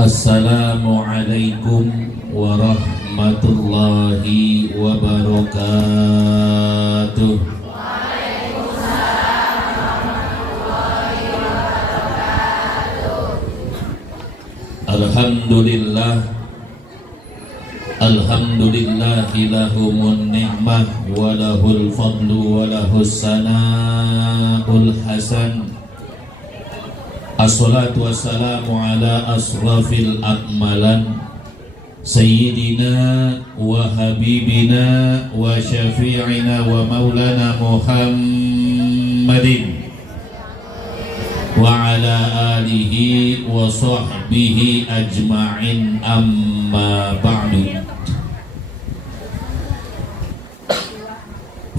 Assalamualaikum warahmatullahi wabarakatuh. Alhamdulillah, alhamdulillahi lahumun ni'mah wa lahul fadlu wa lahus sana'ul hasan. Assalatu wassalamu ala asrafil akmalan Sayyidina wa habibina wa syafi'ina wa maulana Muhammadin wa ala alihi wa sahbihi ajma'in, amma ba'du.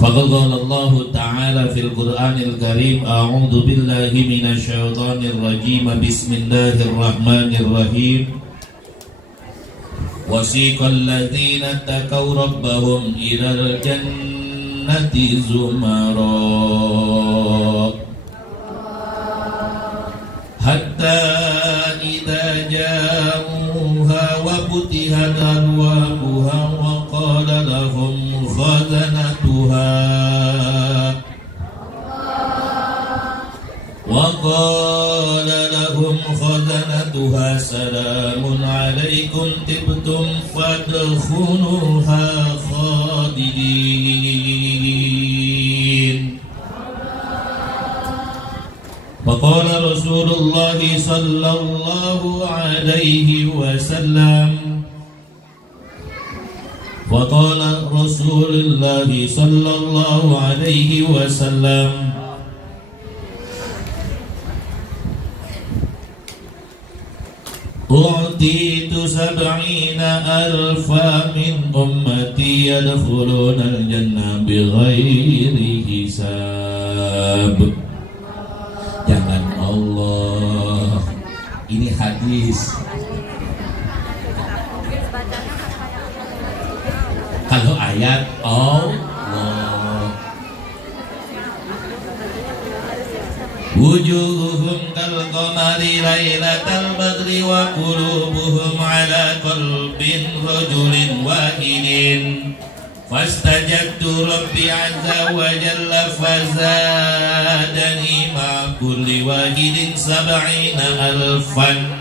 Faqad qala Allah Ta'ala fil Qur'anil Karim, a'udzu billahi minasy syaithanir rajim, bismillahirrahmanirrahim. Wasiqal ladzina taqaw rabbahum ilal jannati zumara hatta idza ja'uha wa futihat abwabuha wa qala lahum khazanatuha salamun alaikum tibtum fadkhuluha khalidin. Faqala Rasulullah sallallahu alaihi wasallam, Faqala Rasulullah sallallahu alaihi wasallam, U'titu sab'ina alfa min ummati yadkhuluna al-jannah bighairi hisab. Jangan Allah, ini hadis. Kalau ayat Allah, wujuhum kal qamari lailatal badri wa qulubuhum ala qalbin rajulin wahidin. Fastajabtu Rabbi azza wa jalla fazadani ma kulli wahidin sab'ina alfan.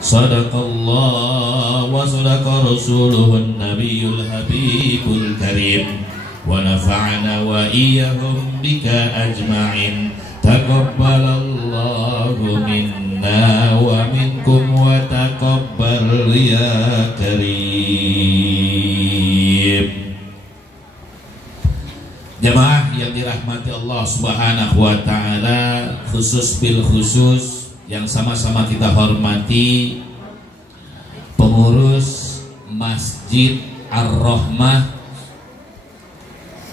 Sadaqallah wa sadaqa rasuluhun nabiyul habibul karim. Wa nafa'ana wa iyyahum bika ajma'in. Taqabbalallahu minna wa minkum wa taqabbal ya karim. Jemaah yang dirahmati Allah Subhanahu wa taala, khusus bil khusus yang sama-sama kita hormati pengurus Masjid Ar-Rahmah,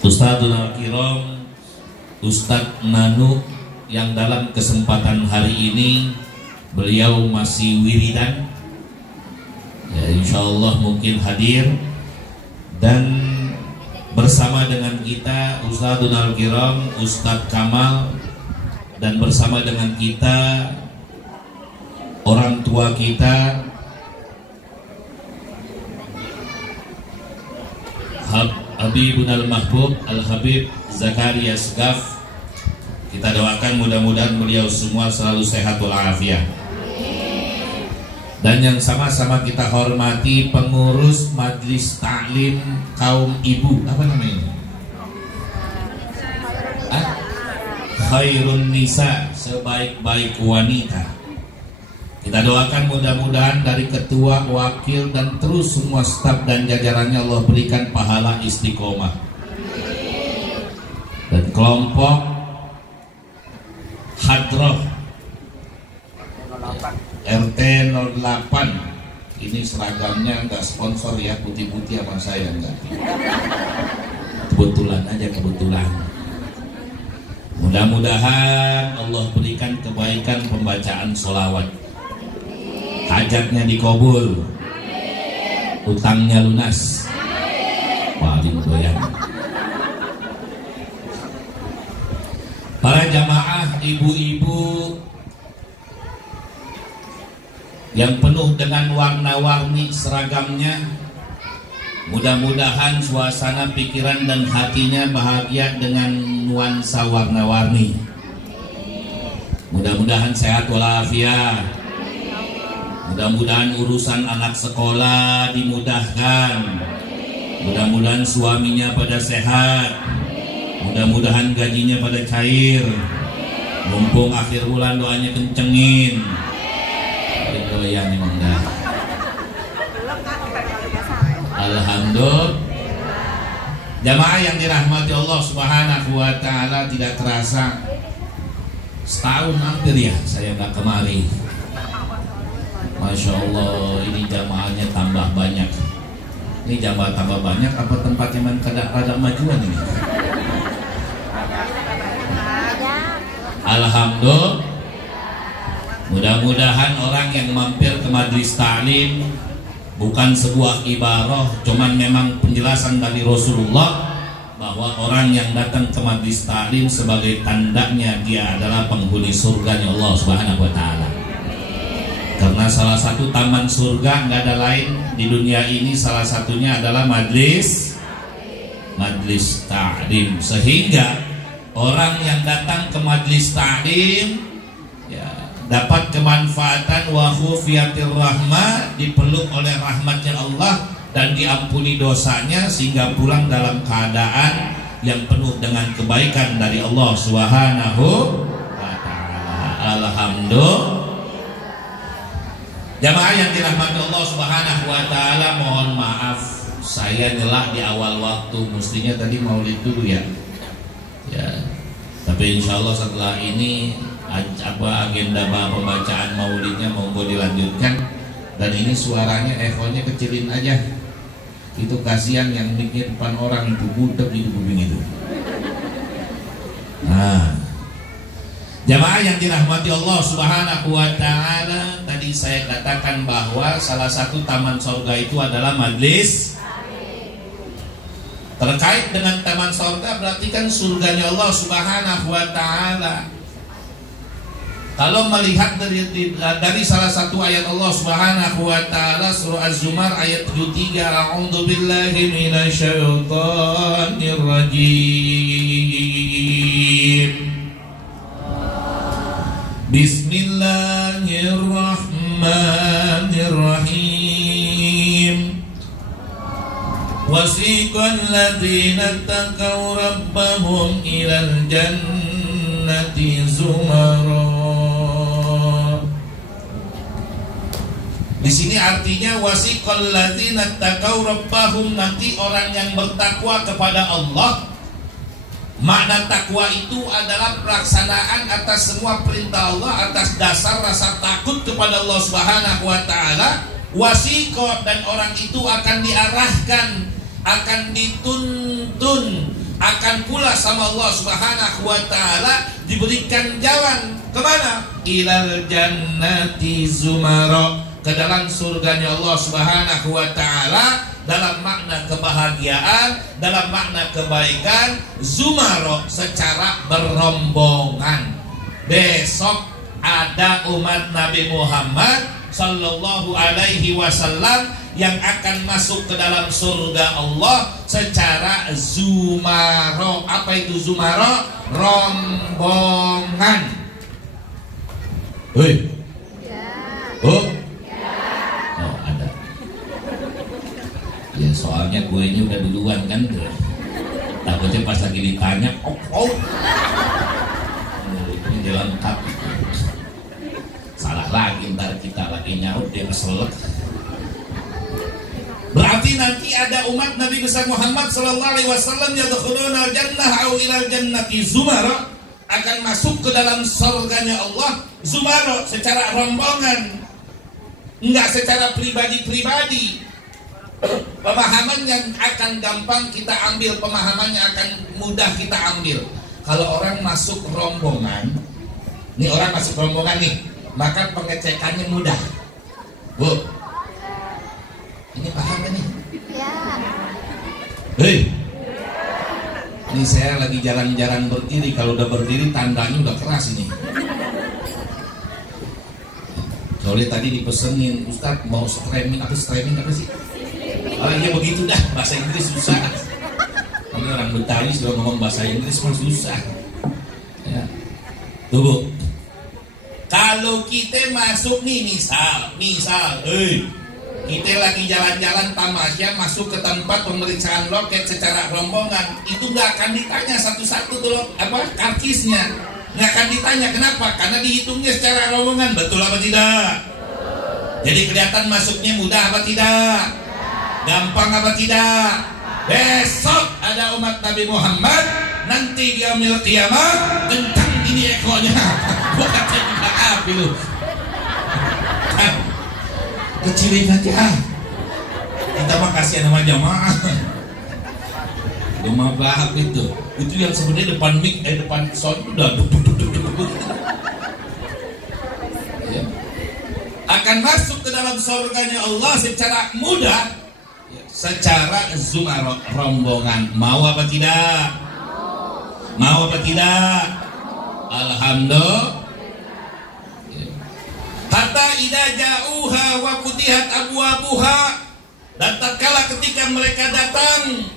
Ustadzul Kiram, Ustadz Nanu, yang dalam kesempatan hari ini beliau masih wiridan ya, insyaallah mungkin hadir, dan bersama dengan kita Ustadzul Kiram, Ustadz Kamal, dan bersama dengan kita orang tua kita Habibun al-Mahbub Al-Habib Zakaria Sgaf. Kita doakan mudah-mudahan beliau semua selalu sehat walafiat. Dan yang sama-sama kita hormati pengurus Majelis Ta'lim Kaum Ibu, apa namanya? Khairun Nisa, sebaik-baik wanita. Kita doakan mudah-mudahan dari ketua, wakil, dan terus semua staf dan jajarannya Allah berikan pahala istiqomah. Dan kelompok Hadroh RT 08, ini seragamnya enggak sponsor ya, putih-putih sama saya enggak. Kebetulan aja, kebetulan. Mudah-mudahan Allah berikan kebaikan pembacaan sholawat, hajatnya dikabul, utangnya lunas, paling goyang. Para jamaah, ibu-ibu, yang penuh dengan warna-warni seragamnya. Mudah-mudahan suasana pikiran dan hatinya bahagia dengan nuansa warna-warni. Mudah-mudahan sehat walafiat. Mudah-mudahan urusan anak sekolah dimudahkan. Mudah-mudahan suaminya pada sehat. Mudah-mudahan gajinya pada cair. Mumpung akhir bulan doanya kencengin. Doyan memang dah. Alhamdulillah. Jamaah yang dirahmati Allah Subhanahu wa taala, tidak terasa setahun hampir ya saya nggak kemari. Masya Allah, ini jamaahnya tambah banyak. Ini jamaah tambah banyak apa tempatnya memang kada majuan ini? Alhamdulillah. Mudah-mudahan orang yang mampir ke majelis ta'lim bukan sebuah ibarah, cuman memang penjelasan dari Rasulullah bahwa orang yang datang ke majelis ta'lim sebagai tandanya dia adalah penghuni surganya Allah Subhanahu wa taala. Karena salah satu taman surga nggak ada lain di dunia ini, salah satunya adalah majelis ta'lim. Sehingga orang yang datang ke majelis ta'lim ya, dapat kemanfaatan wa khufiyatir rahmah, dipeluk oleh rahmatnya Allah dan diampuni dosanya, sehingga pulang dalam keadaan yang penuh dengan kebaikan dari Allah Subhanahu wa taala. Alhamdulillah. Jamaah yang dirahmati Allah Subhanahu wa taala, mohon maaf saya nyela di awal waktu, mestinya tadi maulid dulu ya. Ya. Tapi insya Allah setelah ini agenda pembacaan maulidnya monggo dilanjutkan. Dan ini suaranya ekornya kecilin aja. Itu kasihan yang mikir depan orang itu budek itu kuping itu. Nah, jamaah yang dirahmati Allah Subhanahu wa taala, tadi saya katakan bahwa salah satu taman surga itu adalah majelis. Terkait dengan taman surga berarti kan surganya Allah Subhanahu wa taala. Kalau melihat dari salah satu ayat Allah Subhanahu wa taala, surah Az-Zumar ayat 73, a'udzu billahi minasyaitonir rajim. Bismillahirrahmanirrahim. Wasiqal ladzina taqaw rabbahum ilal jannati zumara. Di sini artinya wasiqal ladzina taqaw rabbahum, nanti orang yang bertakwa kepada Allah. Makna takwa itu adalah pelaksanaan atas semua perintah Allah atas dasar rasa takut kepada Allah Subhanahu wa taala. Wasiqah, dan orang itu akan diarahkan, akan dituntun, akan pula sama Allah Subhanahu wa taala diberikan jalan kemana? Ilal jannati zumara, ke dalam surganya Allah Subhanahu wa taala, dalam makna kebahagiaan, dalam makna kebaikan. Zumara, secara berombongan. Besok ada umat Nabi Muhammad sallallahu alaihi wasallam yang akan masuk ke dalam surga Allah secara zumara. Apa itu zumara? Rombongan. Hei. Oh. Oh, ada. Ya soalnya gue ini udah duluan kan tuh. Takutnya pas lagi ditanya, ini dia lengkap. Salah lagi, ntar kita lagi nyaut dia keselak. Berarti nanti ada umat Nabi besar Muhammad sallallahu alaihi wasallam yadkhuluna al-jannah aw ilal jannati zumara, akan masuk ke dalam surganya Allah zumara, secara rombongan, enggak secara pribadi-pribadi. Pemahaman yang akan gampang kita ambil, pemahamannya akan mudah kita ambil. Kalau orang masuk rombongan, nih orang masuk rombongan nih, maka pengecekannya mudah. Bu, ini paham kan nih? Ya. Hei, ini saya lagi jarang-jarang berdiri. Kalau udah berdiri tandanya udah keras ini. Oleh tadi dipesenin, Ustaz mau streaming apa sih? Oh iya begitu dah, bahasa Inggris susah. Ini orang Betawi sudah ngomong bahasa Inggris pun susah. Ya. Tuh, kalau kita masuk nih misal, kita lagi jalan-jalan tamasya masuk ke tempat pemeriksaan loket secara rombongan, itu nggak akan ditanya satu-satu tuh karcisnya, nggak akan ditanya. Kenapa? Karena dihitungnya secara rombongan, betul apa tidak? Jadi kelihatan masuknya mudah apa tidak? Gampang apa tidak? Besok ada umat Nabi Muhammad nanti di yaumil qiyamah tentang ini ekonya. Bukan maaf itu. Kecilin aja. Kita mah kasihan sama jamaah. Jamaah bahap itu. Itu yang sebenarnya depan mic, depan sound udah duk. Ya. Akan masuk ke dalam surganya Allah secara mudah. Secara zumar rombongan. Mau apa tidak? Mau apa tidak? Alhamdulillah. Hatta idza ja'uha wa futihat abwabuha, dan tatkala ketika mereka datang,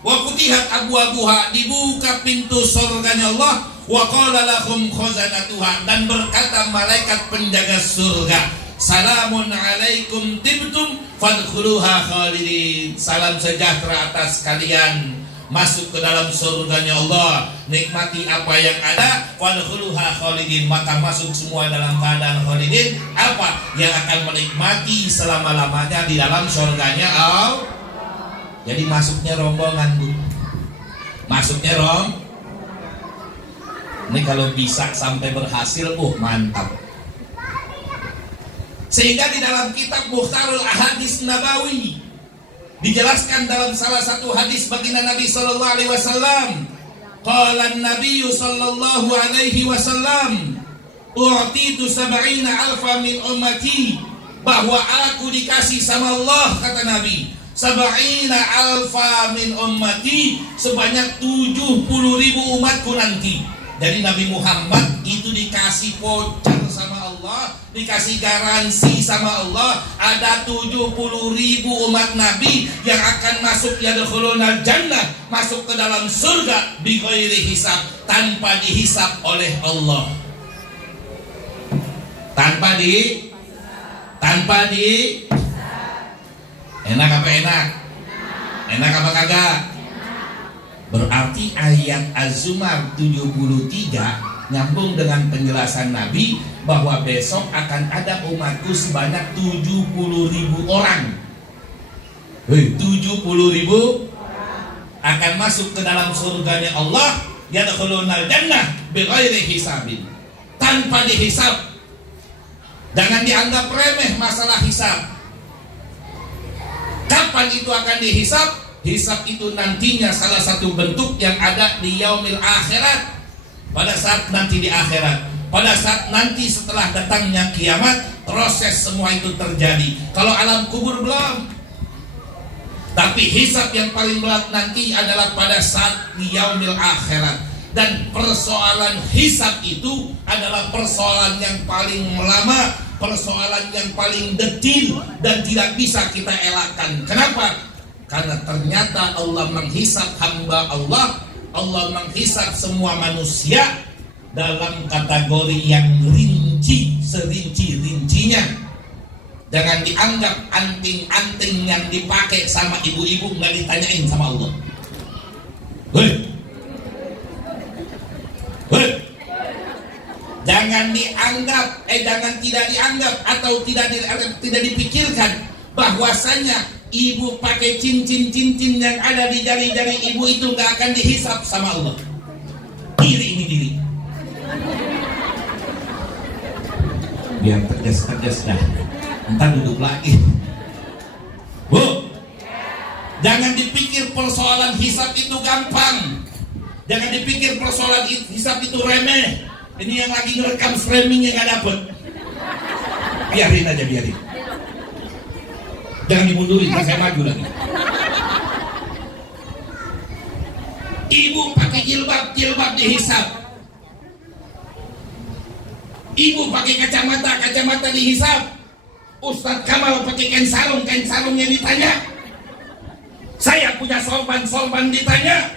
wa futihat abwabuha, dibuka pintu surganya Allah, wa qala lahum khazanatuha, dan berkata malaikat penjaga surga, salamun alaikum tibtum fadkhuluha khalidin. Salam sejahtera atas kalian, masuk ke dalam surganya Allah, nikmati apa yang ada, fadkhuluha khalidin, maka masuk semua dalam keadaan khalidin. Apa yang akan menikmati selama-lamanya di dalam surganya Allah. Jadi masuknya rombongan, Bu. Masuknya ini kalau bisa sampai berhasil, mantap. Sehingga di dalam kitab Mukhtarul Ahadits Nabawi dijelaskan dalam salah satu hadis baginda Nabi sallallahu alaihi wasallam, qala an-nabiy sallallahu alaihi wasallam, u'titu 70 alfa min ummati, bahwa aku dikasih sama Allah, kata Nabi, 70 alfa min ummati, sebanyak 70.000 umatku nanti. Jadi Nabi Muhammad itu dikasih voucher sama Allah, dikasih garansi sama Allah, ada 70.000 umat Nabi yang akan masuk yadkhulunal jannah, masuk ke dalam surga bi ghairi hisab, tanpa dihisab oleh Allah. Tanpa di enak apa enak? Enak apa kagak? Berarti ayat Az-Zumar 73 nyambung dengan penjelasan Nabi bahwa besok akan ada umatku sebanyak 70.000 orang. 70.000 akan masuk ke dalam surganya Allah, yadkhulunal jannah bighairi hisabin, tanpa dihisab. Jangan dianggap remeh masalah hisab. Kapan itu akan dihisab? Hisab itu nantinya salah satu bentuk yang ada di yaumil akhirat, pada saat nanti di akhirat, pada saat nanti setelah datangnya kiamat, proses semua itu terjadi. Kalau alam kubur belum, tapi hisab yang paling berat nanti adalah pada saat di yaumil akhirat. Dan persoalan hisab itu adalah persoalan yang paling lama, persoalan yang paling detil, dan tidak bisa kita elakkan. Kenapa? Karena ternyata Allah menghisab hamba Allah, Allah menghisab semua manusia dalam kategori yang rinci, serinci-rincinya. Jangan dianggap anting-anting yang dipakai sama ibu-ibu nggak ditanyain sama Allah. Jangan dianggap, jangan tidak dianggap atau tidak dipikirkan bahwasanya ibu pakai cincin-cincin yang ada di jari-jari ibu itu gak akan dihisap sama Allah. Diri ini diri. Biar tegas-tegas dah. Entar duduk lagi. Bu, jangan dipikir persoalan hisap itu gampang. Jangan dipikir persoalan hisap itu remeh. Ini yang lagi ngerekam streamingnya gak dapet. Biarin aja, biarin. Jangan dimundurin, saya maju lagi. Ibu pakai jilbab dihisap. Ibu pakai kacamata dihisap. Ustadz Kamal pakai kain sarungnya ditanya. Saya punya sorban ditanya.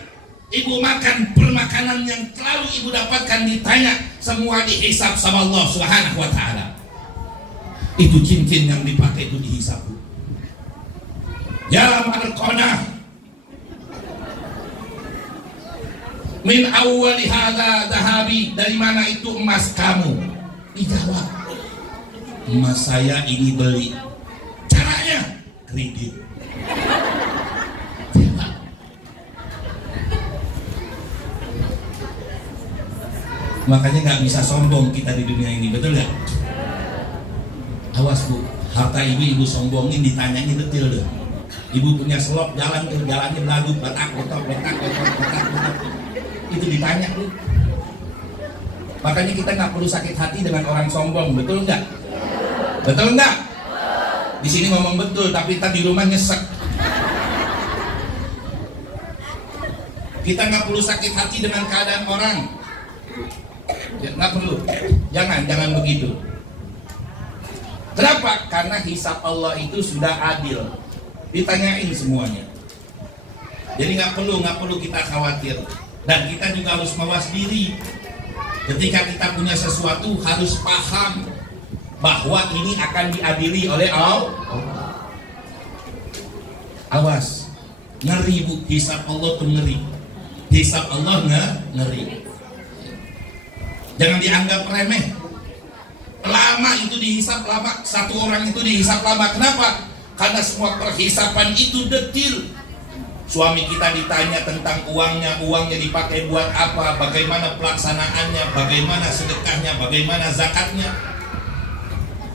Ibu makan permakanan yang selalu ibu dapatkan ditanya. Semua dihisap sama Allah Subhanahu wa ta'ala. Itu cincin yang dipakai itu dihisap. Ya marqona min awwali hadza dahabi, dari mana itu emas kamu? Dijawab, emas saya ini beli. Caranya kredit. Makanya nggak bisa sombong kita di dunia ini, betul nggak? Awas bu, harta ibu sombongin, ditanyain detail deh. Ibu punya selop, jalannya belagu, letak. Itu ditanya bu. Makanya kita nggak perlu sakit hati dengan orang sombong, betul nggak? Betul nggak? Di sini ngomong betul, tapi tadi di rumah nyesek. Kita nggak perlu sakit hati dengan keadaan orang. Ya, nggak perlu. Jangan begitu. Kenapa? Karena hisab Allah itu sudah adil. Ditanyain semuanya. Jadi nggak perlu kita khawatir. Dan kita juga harus mawas diri. Ketika kita punya sesuatu harus paham bahwa ini akan diadili oleh Allah. Awas, ngeri bu, hisab Allah tuh ngeri. Hisab Allah ngeri. Jangan dianggap remeh. Lama itu dihisap lama, satu orang itu dihisap lama. Kenapa? Karena semua perhisapan itu detil. Suami kita ditanya tentang uangnya dipakai buat apa, bagaimana pelaksanaannya, bagaimana sedekahnya, bagaimana zakatnya.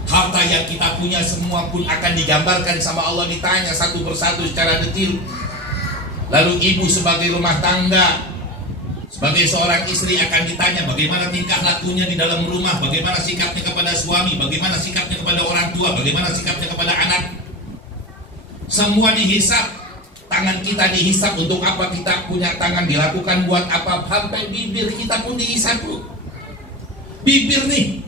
Harta yang kita punya semua pun akan digambarkan sama Allah, ditanya satu persatu secara detil. Lalu ibu sebagai rumah tangga, sebagai seorang istri akan ditanya bagaimana tingkah lakunya di dalam rumah, bagaimana sikapnya kepada suami, bagaimana sikapnya kepada orang tua, bagaimana sikapnya kepada anak. Semua dihisap. Tangan kita dihisap, untuk apa kita punya tangan, dilakukan buat apa. Sampai bibir kita pun dihisap. Bibir nih,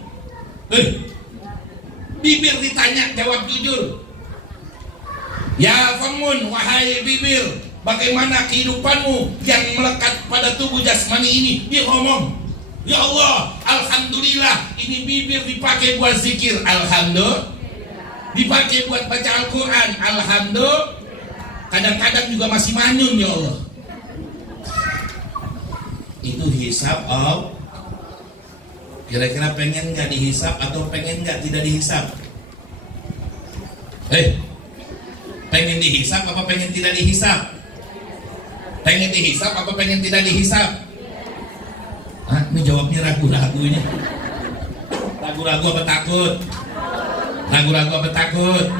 bibir ditanya, jawab jujur. Ya famun, wahai bibir, bagaimana kehidupanmu yang melekat pada tubuh jasmani ini? Dia ngomong, ya Allah, alhamdulillah. Ini bibir dipakai buat zikir, alhamdulillah. Dipakai buat baca Al-Quran, alhamdulillah. Kadang-kadang juga masih manyun, ya Allah. Itu hisab Allah. Kira-kira pengen nggak dihisap atau pengen nggak tidak dihisap? Pengen dihisap apa pengen tidak dihisap? Pengen dihisap apa pengen tidak dihisap? Ini jawabnya ragu-ragu ini. Ragu-ragu apa takut? Ragu-ragu apa takut?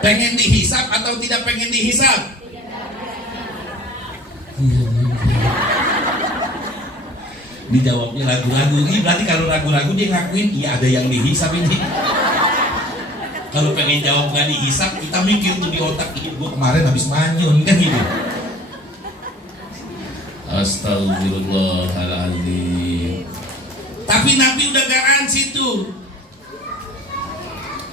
Pengen dihisap atau tidak pengen dihisap? Dijawabnya ragu-ragu. Ini berarti kalau ragu-ragu dia ngakuin iya ada yang dihisap ini. Kalau pengen jawab nggak dihisap, kita mikir tuh di otak, iya gue kemarin habis manyun kan gitu. Astagfirullahaladzim. Tapi Nabi udah garansi tuh.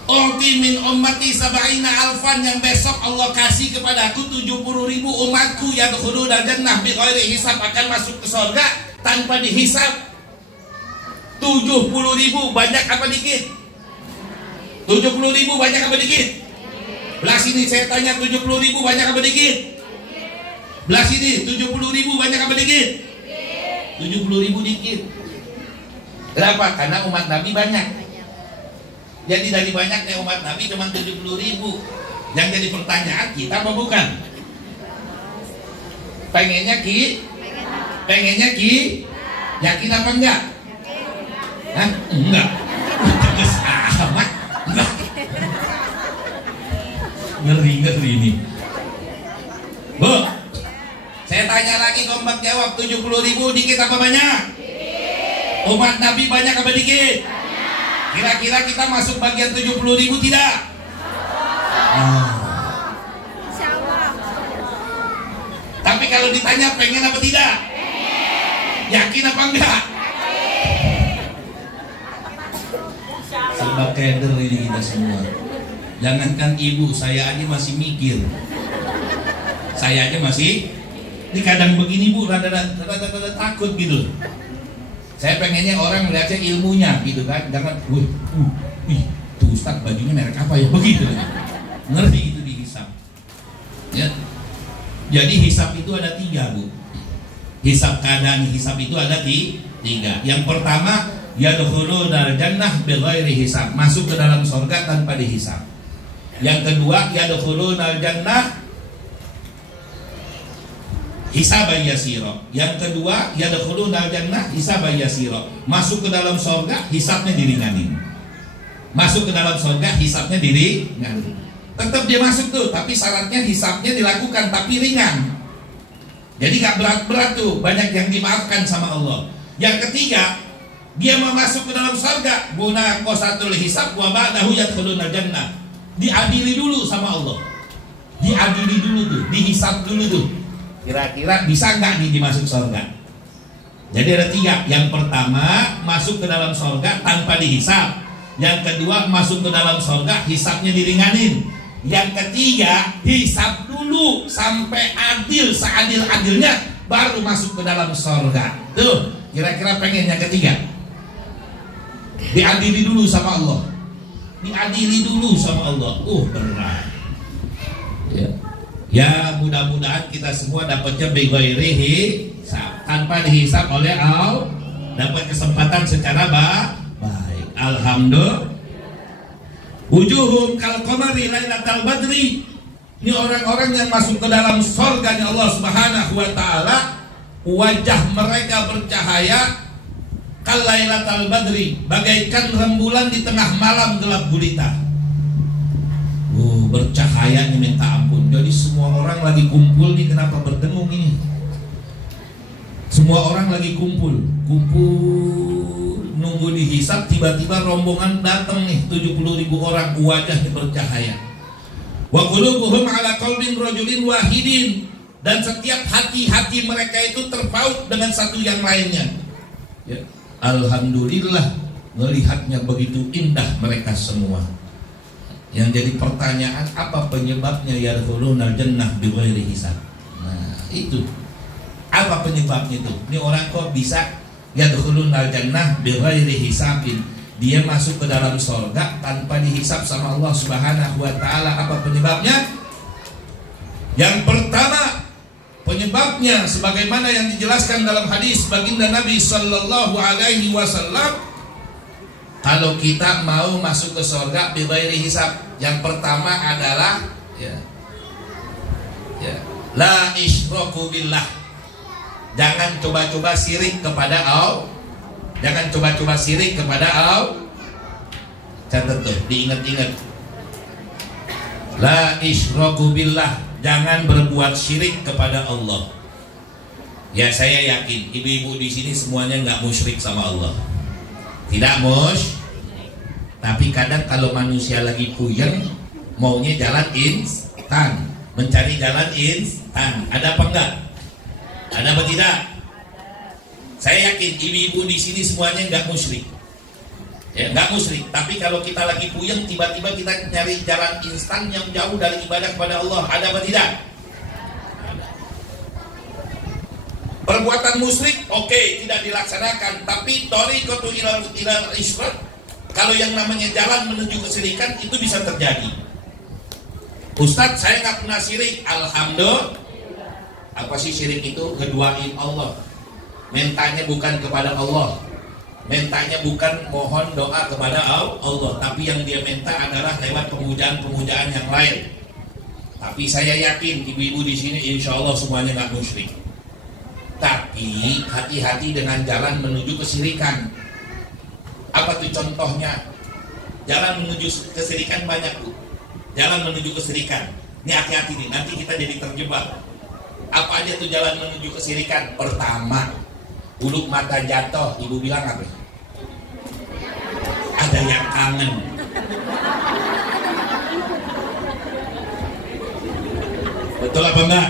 Ulti min ummati sabaina alfan, yang besok Allah kasih kepada aku 70.000 umatku yang yadkhuluna jannah bighairi hisab, akan masuk ke surga tanpa dihisab. 70.000 banyak apa dikit? 70.000 banyak apa dikit? Belah sini saya tanya, 70.000 banyak apa dikit? Belah sini 70.000 banyak apa dikit? 70.000 dikit. Kenapa? Karena umat Nabi banyak. Jadi dari banyaknya umat Nabi cuma 70.000. Yang jadi pertanyaan, kita apa bukan? Pengennya ki? Pengennya ki? Yakin apa enggak? Hah? Enggak. Tegas amat. Enggak. Ngeri ini. Bu, saya tanya lagi, kompak jawab. 70.000 dikit apa banyak? Umat Nabi banyak apa dikit? Kira-kira kita masuk bagian 70.000 tidak? Tapi kalau ditanya pengen apa tidak? Yakin apa enggak? keder ini kita semua. Jangankan ibu, saya aja masih mikir. Saya aja masih ini kadang begini bu, rada takut gitu. Saya pengennya orang melihatnya ilmunya gitu kan, jangan, wih, tuh Ustaz bajunya merek apa ya, begitu. Ngerti itu di hisab. Ya. Jadi hisab itu ada 3 bu. Hisab keadaan hisab itu ada 3. Yang pertama, yadkhulunal jannah bighairi hisab, masuk ke dalam surga tanpa dihisab. Yang kedua, yadkhulunal jannah hisaban yasira. Yang kedua, yadkhulunal jannah hisaban yasira, masuk ke dalam surga hisabnya diringanin. Masuk ke dalam surga hisabnya diringanin. Tetap dia masuk tuh, tapi syaratnya hisabnya dilakukan tapi ringan. Jadi gak berat-berat tuh, banyak yang dimaafkan sama Allah. Yang ketiga, dia mau masuk ke dalam surga, guna qasatul hisab wa ba'dahu yadkhulunal jannah. Diadili dulu sama Allah. Diadili dulu tuh, dihisab dulu tuh. Kira-kira bisa nggak nih dimasuk surga? Jadi ada 3. Yang pertama, masuk ke dalam surga tanpa dihisab. Yang kedua, masuk ke dalam surga hisabnya diringanin. Yang ketiga, hisab dulu sampai adil, seadil-adilnya baru masuk ke dalam surga. Tuh, kira-kira pengen yang ketiga? Diadili dulu sama Allah. Diadili dulu sama Allah. Berat. Ya mudah-mudahan kita semua dapatnya bighairi hisab, tanpa dihisab oleh Allah, dapat kesempatan secara baik. Alhamdulillah. Wujuhum kal qamari lailatal badri. Ini orang-orang yang masuk ke dalam surganya Allah Subhanahu wa taala, wajah mereka bercahaya kal lailatal badri, bagaikan rembulan di tengah malam gelap gulita. Bercahaya nih minta ampun. Jadi semua orang lagi kumpul nih, kenapa berdengung ini? Semua orang lagi kumpul nunggu dihisab, tiba-tiba rombongan datang nih, 70.000 orang, wajahnya bercahaya. Wa qulubuhum ala qalbin rajulin wahidin, dan setiap hati-hati mereka itu terpaut dengan satu yang lainnya. Ya. Alhamdulillah, melihatnya begitu indah mereka semua. Yang jadi pertanyaan, apa penyebabnya yadkhulunal jannah bighairi hisab? Nah, itu. Apa penyebabnya itu? Ini orang kok bisa yadkhulunal jannah bighairi hisabin? Dia masuk ke dalam surga tanpa dihisab sama Allah Subhanahu wa taala. Apa penyebabnya? Yang pertama, penyebabnya sebagaimana yang dijelaskan dalam hadis baginda Nabi sallallahu alaihi wasallam, kalau kita mau masuk ke surga bighairi hisab, yang pertama adalah la isyraku billah. Jangan coba-coba syirik kepada Allah. Jangan coba-coba syirik kepada Allah. Catat tuh, diingat-ingat. La isyraku billah, jangan berbuat syirik kepada Allah. Ya, saya yakin ibu-ibu di sini semuanya nggak musyrik sama Allah. Tidak tapi kadang kalau manusia lagi puyeng, maunya jalan instan, mencari jalan instan. Ada apa enggak? Ada apa tidak? Saya yakin ibu-ibu di sini semuanya nggak musyrik. Ya, nggak musyrik. Tapi kalau kita lagi puyeng, tiba-tiba kita nyari jalan instan yang jauh dari ibadah kepada Allah. Ada apa tidak? Perbuatan musyrik tidak dilaksanakan, tapi thariqatu ilal isyrak, kalau yang namanya jalan menuju kesyirikan itu bisa terjadi. Ustadz, saya nggak pernah syirik. Alhamdulillah. Apa sih syirik itu? Ngeduain Allah. Mentanya bukan kepada Allah. Mentanya bukan mohon doa kepada Allah, tapi yang dia minta adalah lewat pemujaan-pemujaan yang lain. Tapi saya yakin ibu-ibu di sini insya Allah semuanya nggak musyrik. Tapi hati-hati dengan jalan menuju kesyirikan. Apa tuh contohnya? Jalan menuju kesyirikan banyak tuh. Jalan menuju kesyirikan. Ini hati-hati nih, nanti kita jadi terjebak. Apa aja tuh jalan menuju kesyirikan? Pertama, bulu mata jatuh, ibu bilang apa? Ada yang kangen. Betul apa enggak?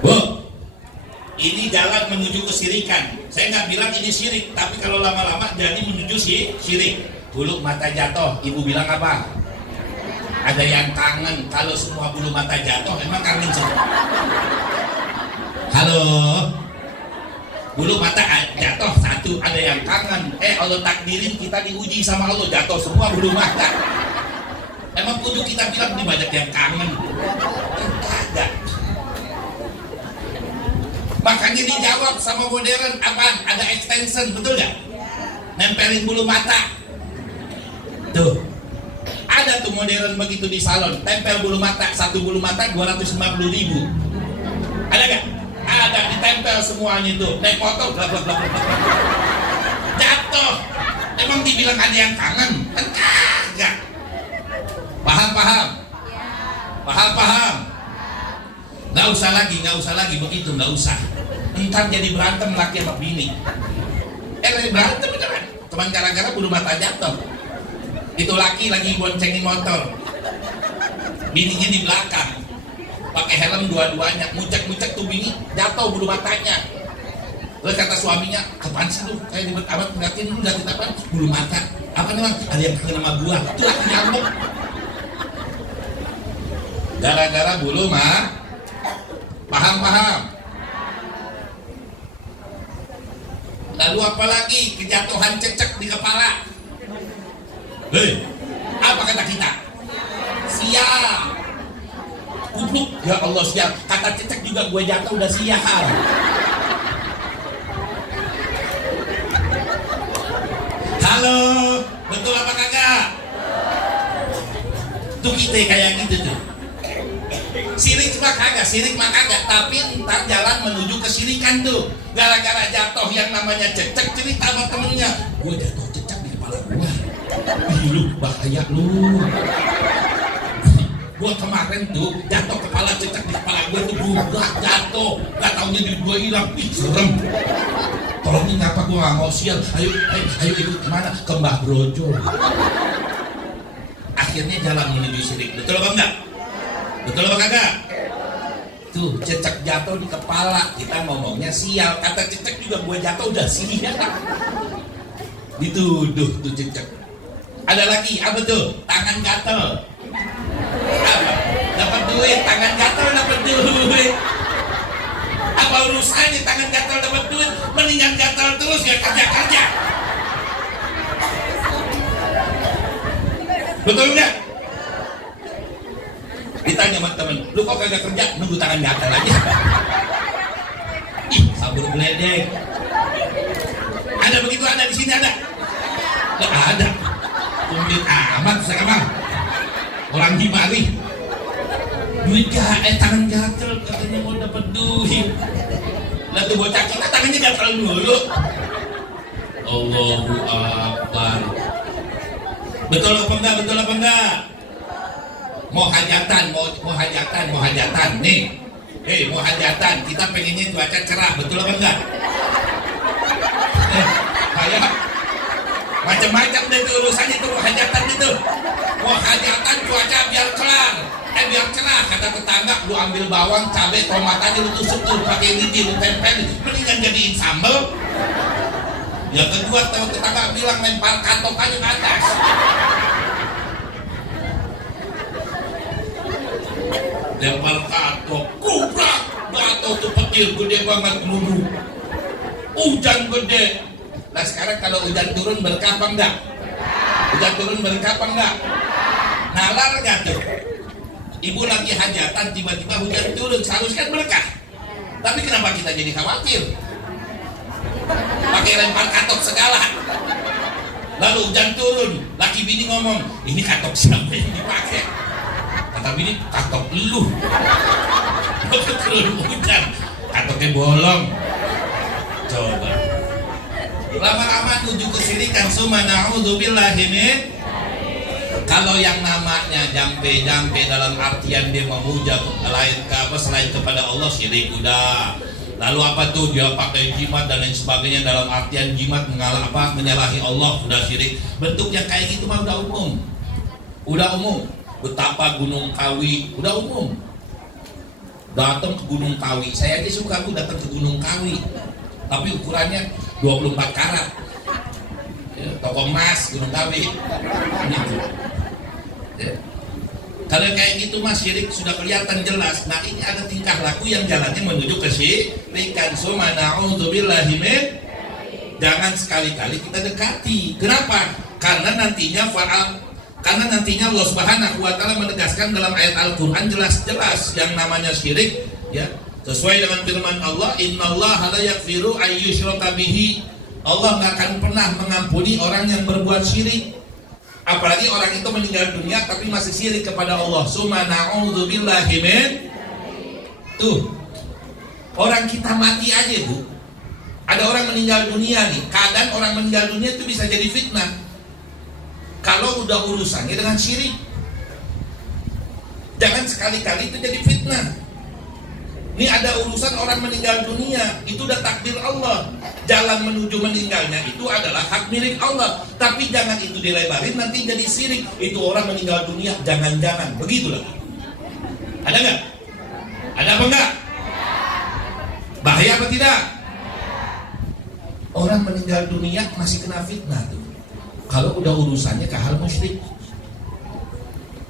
Bu, Ini jalan menuju kesirikan. Saya nggak bilang ini syirik, tapi kalau lama-lama jadi menuju syirik. Bulu mata jatuh, ibu bilang apa? Ada yang kangen. Kalau semua bulu mata jatuh, emang kangen semua. Halo, bulu mata jatuh satu, ada yang kangen. Allah takdirin kita diuji sama Allah, jatuh semua bulu mata. Emang kudu kita bilang ini banyak yang kangen? Kagak. Makanya dijawab sama modern apa? Ada extension, betul nggak? Nempelin bulu mata. Tuh, ada tuh modern begitu di salon, tempel bulu mata, satu bulu mata 250.000. Ada nggak? Ada, ditempel semuanya tuh. Naik motor, bla bla bla bla. Jatuh. Emang dibilang ada yang kangen? Kan kagak. Paham? Paham? Nggak usah lagi begitu, nggak usah. Entar jadi berantem laki sama bini. Berantem beneran. Cuman gara-gara bulu mata jatuh. Itu laki lagi boncengin motor, bininya di belakang, pakai helm dua-duanya, mucek tuh bini, jatuh bulu matanya. Terus kata suaminya, apaan sih lu? Kayak ribet amat ngeliatin apa? Bulu mata. Apa nih bang? Ada yang kangen sama gua. Itu laki nyambung. Gara-gara bulu mah. Paham? Lalu apa lagi? Kejatuhan cecek di kepala. Hei, apa kata kita? Sial. Kupluk, ya Allah sial. Kata cecek juga gue jatuh udah sial. Halo, betul apa kagak? Tuh kita kayak gitu tuh. Sirik mah kagak, tapi ntar jalan menuju kesirikan tuh. Gara-gara jatuh yang namanya cecek, cerita sama temennya, gue jatuh cecek di kepala gue. Lu bahaya lu. Gua kemarin tuh jatuh kepala cecek di kepala gue tuh bulat jatuh, gak taunya duit gue hilang. Ih serem. Tolongin apa, gue gak mau sial. Ayo ikut kemana? Ke Mbah Brojo. Akhirnya jalan menuju sirik. Betul apa enggak? Betul apa kagak? Tuh cecek jatuh di kepala, kita ngomongnya sial. Kata cecek juga gue jatuh udah sial. Dituduh tuh cecek. Ada lagi, apa tuh? Tangan gatel. Apa? Dapat duit, tangan gatel dapat duit. Apa urusannya tangan gatel dapat duit? Mendingan gatel terus ya kerja. Betul nggak? Ditanya sama temen, lu kok kagak kerja? Nunggu tangan gatel aja. Ih, sabur geledek. Ada begitu, ada di sini ada? Nggak ada. Kumplit amat sekarang. Orang di Bali. Duit tangan gatel katanya mau dapat duit. Lalu bocah kita tangannya gatel dulu. Allahu Akbar. Betul apa enggak? Mau hajatan nih. Mau hajatan, kita pengennya cuaca cerah, betul apa enggak? Kayak macam-macam deh tuh urusannya tuh hajatan itu. Mau hajatan cuaca biar cerah, kata tetangga, lu ambil bawang, cabai, tomat aja lu tusuk tuh pakai lidi, lu tempel, mendingan jadiin sambal. Yang kedua tetangga bilang lempar katok aja ke atas. Lempar katok, kubrak, katok tuh petir gede banget melulu. Hujan gede. Nah sekarang kalau hujan turun berkah apa enggak? Nalar enggak tuh? Ibu lagi hajatan tiba-tiba hujan turun, seharusnya kan berkah. Tapi kenapa kita jadi khawatir? Pakai lempar katok segala. Lalu hujan turun, laki bini ngomong, ini katok siapa yang dipakai? Kata bini, katok lu. Waktu turun hujan, katoknya bolong. Coba. Lama-lama menuju kesirikan, summa na'udzubillahi min. Kalau yang namanya jampe dalam artian dia memuja selain kepada Allah, syirik udah. Lalu apa tuh, dia pakai jimat dan lain sebagainya dalam artian jimat menyalahi Allah, udah syirik. Bentuk yang kayak gitu mah udah umum. Betapa Gunung Kawi udah umum. Datang ke Gunung Kawi, saya aja suka aku datang ke Gunung Kawi, tapi ukurannya 24 karat. Ya, toko emas Gunung Kawi. Gitu. Ya. Kalau kayak gitu mas, syirik sudah kelihatan jelas. Nah ini ada tingkah laku yang jalannya menuju ke syirikan. Summa na'udzubillahi min. Jangan sekali-kali kita dekati. Kenapa? Karena nantinya Allah Subhanahu wa taala menegaskan dalam ayat Al-Qur'an jelas-jelas yang namanya syirik, ya. Sesuai dengan firman Allah, innallaha la yaghfiru ayyushraka bihi. Allah enggak akan pernah mengampuni orang yang berbuat syirik. Apalagi orang itu meninggal dunia tapi masih syirik kepada Allah. Summa na'udzubillahi min. Tuh. Orang kita mati aja, Bu. Ada orang meninggal dunia nih. Keadaan orang meninggal dunia itu bisa jadi fitnah kalau udah urusannya dengan syirik. Jangan sekali-kali itu jadi fitnah. Ini ada urusan orang meninggal dunia, itu udah takdir Allah. Jalan menuju meninggalnya itu adalah hak milik Allah. Tapi jangan itu dilebarin nanti jadi syirik. Itu orang meninggal dunia, jangan-jangan. Begitulah. Ada nggak? Ada apa enggak? Bahaya apa tidak? Orang meninggal dunia masih kena fitnah tuh. Kalau udah urusannya ke hal musyrik.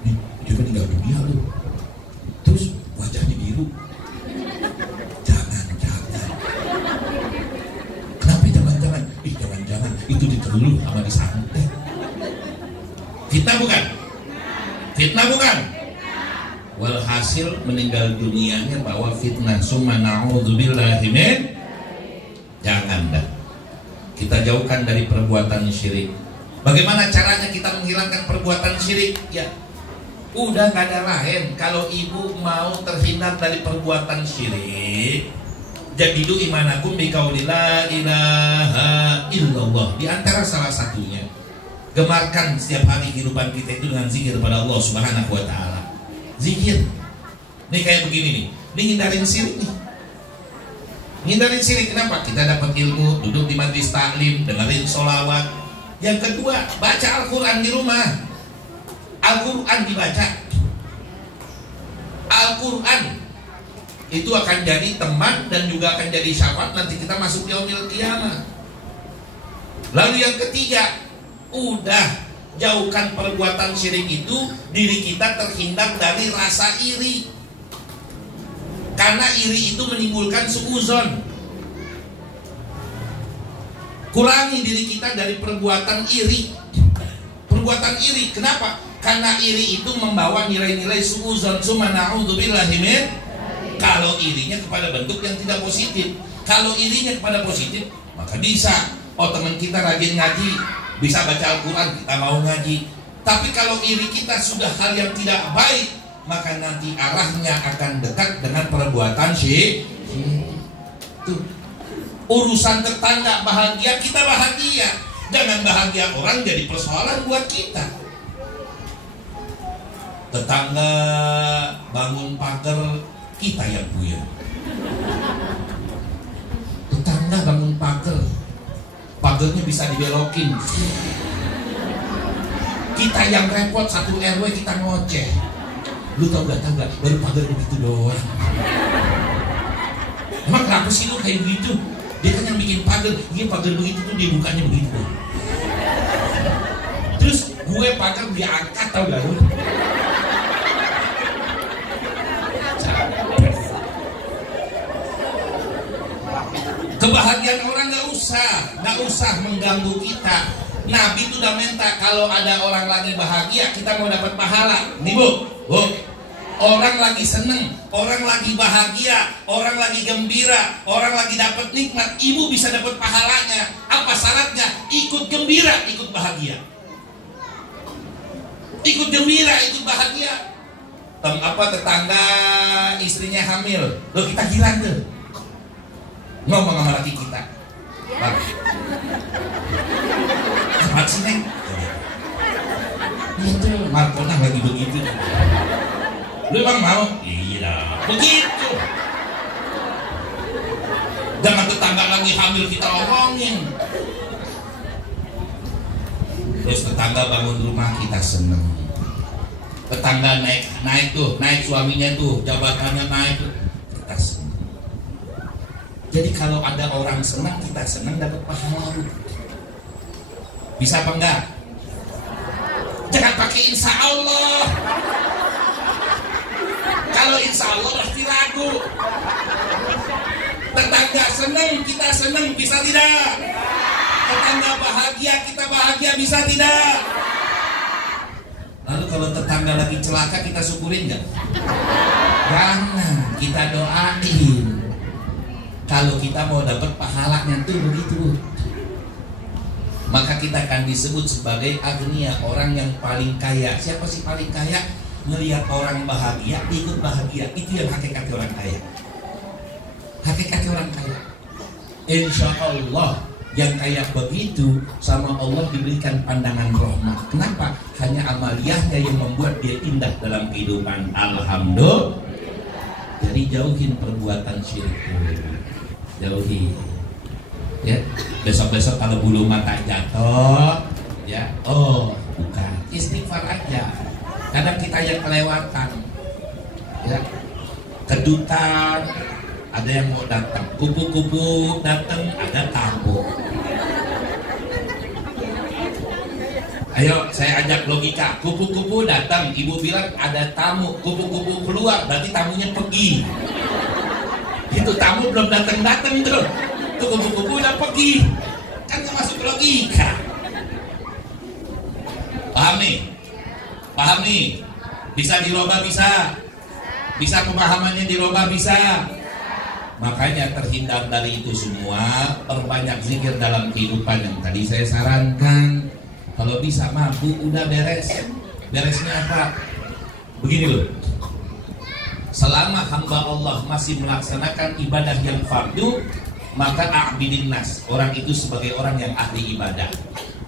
Nih, dia meninggal dunia loh. Terus wajahnya biru. Jangan-jangan. Kenapa jangan-jangan? Jangan-jangan itu diteluh sama disantet. Fitnah bukan? Fitnah bukan? Walhasil meninggal dunianya bawa fitnah. Summa na'udzubillahi min. Jangan dah. Kita jauhkan dari perbuatan syirik. Bagaimana caranya kita menghilangkan perbuatan syirik? Ya, udah gak ada lain. Kalau ibu mau terhindar dari perbuatan syirik, jadidu imanakum biqauli la ilaha illallah. Di antara salah satunya, gemarkan setiap hari kehidupan kita itu dengan zikir pada Allah Subhanahu wa taala. Zikir. Nih kayak begini nih. Ini hindarin syirik nih. Hindarin syirik kenapa? Kita dapat ilmu, duduk di majlis taklim, dengerin sholawat. Yang kedua, baca Al-Quran di rumah. Al-Quran dibaca. Al-Quran itu akan jadi teman dan juga akan jadi syafaat nanti kita masuk yaumil qiyamah. Lalu yang ketiga, udah jauhkan perbuatan syirik itu, diri kita terhindar dari rasa iri. Karena iri itu menimbulkan suudzon. Kurangi diri kita dari perbuatan iri. Perbuatan iri, kenapa? Karena iri itu membawa nilai-nilai suudzon. Summa na'udzubillahi min. Kalau irinya kepada bentuk yang tidak positif. Kalau irinya kepada positif, maka bisa. Oh, teman kita rajin ngaji, bisa baca Al-Quran, kita mau ngaji. Tapi kalau iri kita sudah hal yang tidak baik, maka nanti arahnya akan dekat dengan perbuatan syirik. Tuh. Urusan tetangga bahagia, kita bahagia. Jangan bahagia orang jadi persoalan buat kita. Tetangga bangun pagar, kita yang buyar. Tetangga bangun pagar, pagarnya bisa dibelokin. Kita yang repot, satu RW kita ngoceh. Lu tau gak, baru pagar begitu doang. Emang kenapa sih lu kayak begitu? Dia kan yang bikin pagar, dia pagar begitu tuh dia bukanya begitu. Terus gue pagar diangkat, tau gak lu? Kebahagiaan orang gak usah mengganggu kita. Nabi itu udah minta kalau ada orang lagi bahagia kita mau dapat pahala. Nih bu, orang lagi seneng, orang lagi bahagia, orang lagi gembira, orang lagi dapat nikmat, ibu bisa dapat pahalanya. Apa syaratnya? Ikut gembira, ikut bahagia. Ikut gembira, ikut bahagia. Tetangga istrinya hamil, loh kita girang tuh. Ngomong sama laki kita. Apa sih Neng? Itu Markona lagi begitu. Lu emang mau? Iya. Begitu. Jangan tetangga lagi hamil kita omongin. Terus tetangga bangun rumah kita seneng. Tetangga naik suaminya tuh, jabatannya naik. Jadi kalau ada orang senang, kita senang dapat pahala. Bisa apa enggak? Jangan pakai insya Allah. Kalau insya Allah pasti ragu. Tetangga senang, kita senang, bisa tidak? Tetangga bahagia, kita bahagia, bisa tidak? Lalu kalau tetangga lagi celaka, kita syukurin nggak? Jangan, kita doain. Kalau kita mau dapat pahalanya tuh begitu. Maka kita akan disebut sebagai agnia, orang yang paling kaya. Siapa sih paling kaya? Melihat orang bahagia, ikut bahagia. Itu yang hakikatnya orang kaya. Hakikatnya orang kaya. Insya Allah yang kayak begitu sama Allah diberikan pandangan rahmat. Kenapa? Hanya amaliyahnya yang membuat dia indah dalam kehidupan. Alhamdulillah. Jadi jauhin perbuatan syirik. Jauhi. Ya, besok-besok kalau bulu mata jatuh, ya, oh, bukan. Istighfar aja. Kadang kita yang kelewatan. Ya. Kedutan, ada yang mau datang, kupu-kupu datang, ada tamu. Ayo saya ajak logika, kupu-kupu datang, ibu bilang ada tamu, kupu-kupu keluar, berarti tamunya pergi. Itu tamu belum datang-datang tuh, tuh kupu-kupu udah pergi, kan termasuk logika. Paham nih, bisa dirubah, bisa pemahamannya dirubah, bisa. Makanya terhindar dari itu semua, perbanyak zikir dalam kehidupan yang tadi saya sarankan. Kalau bisa mabuk udah beres. Beresnya apa? Begini loh. Selama hamba Allah masih melaksanakan ibadah yang fardu, maka a'bidin nas, orang itu sebagai orang yang ahli ibadah.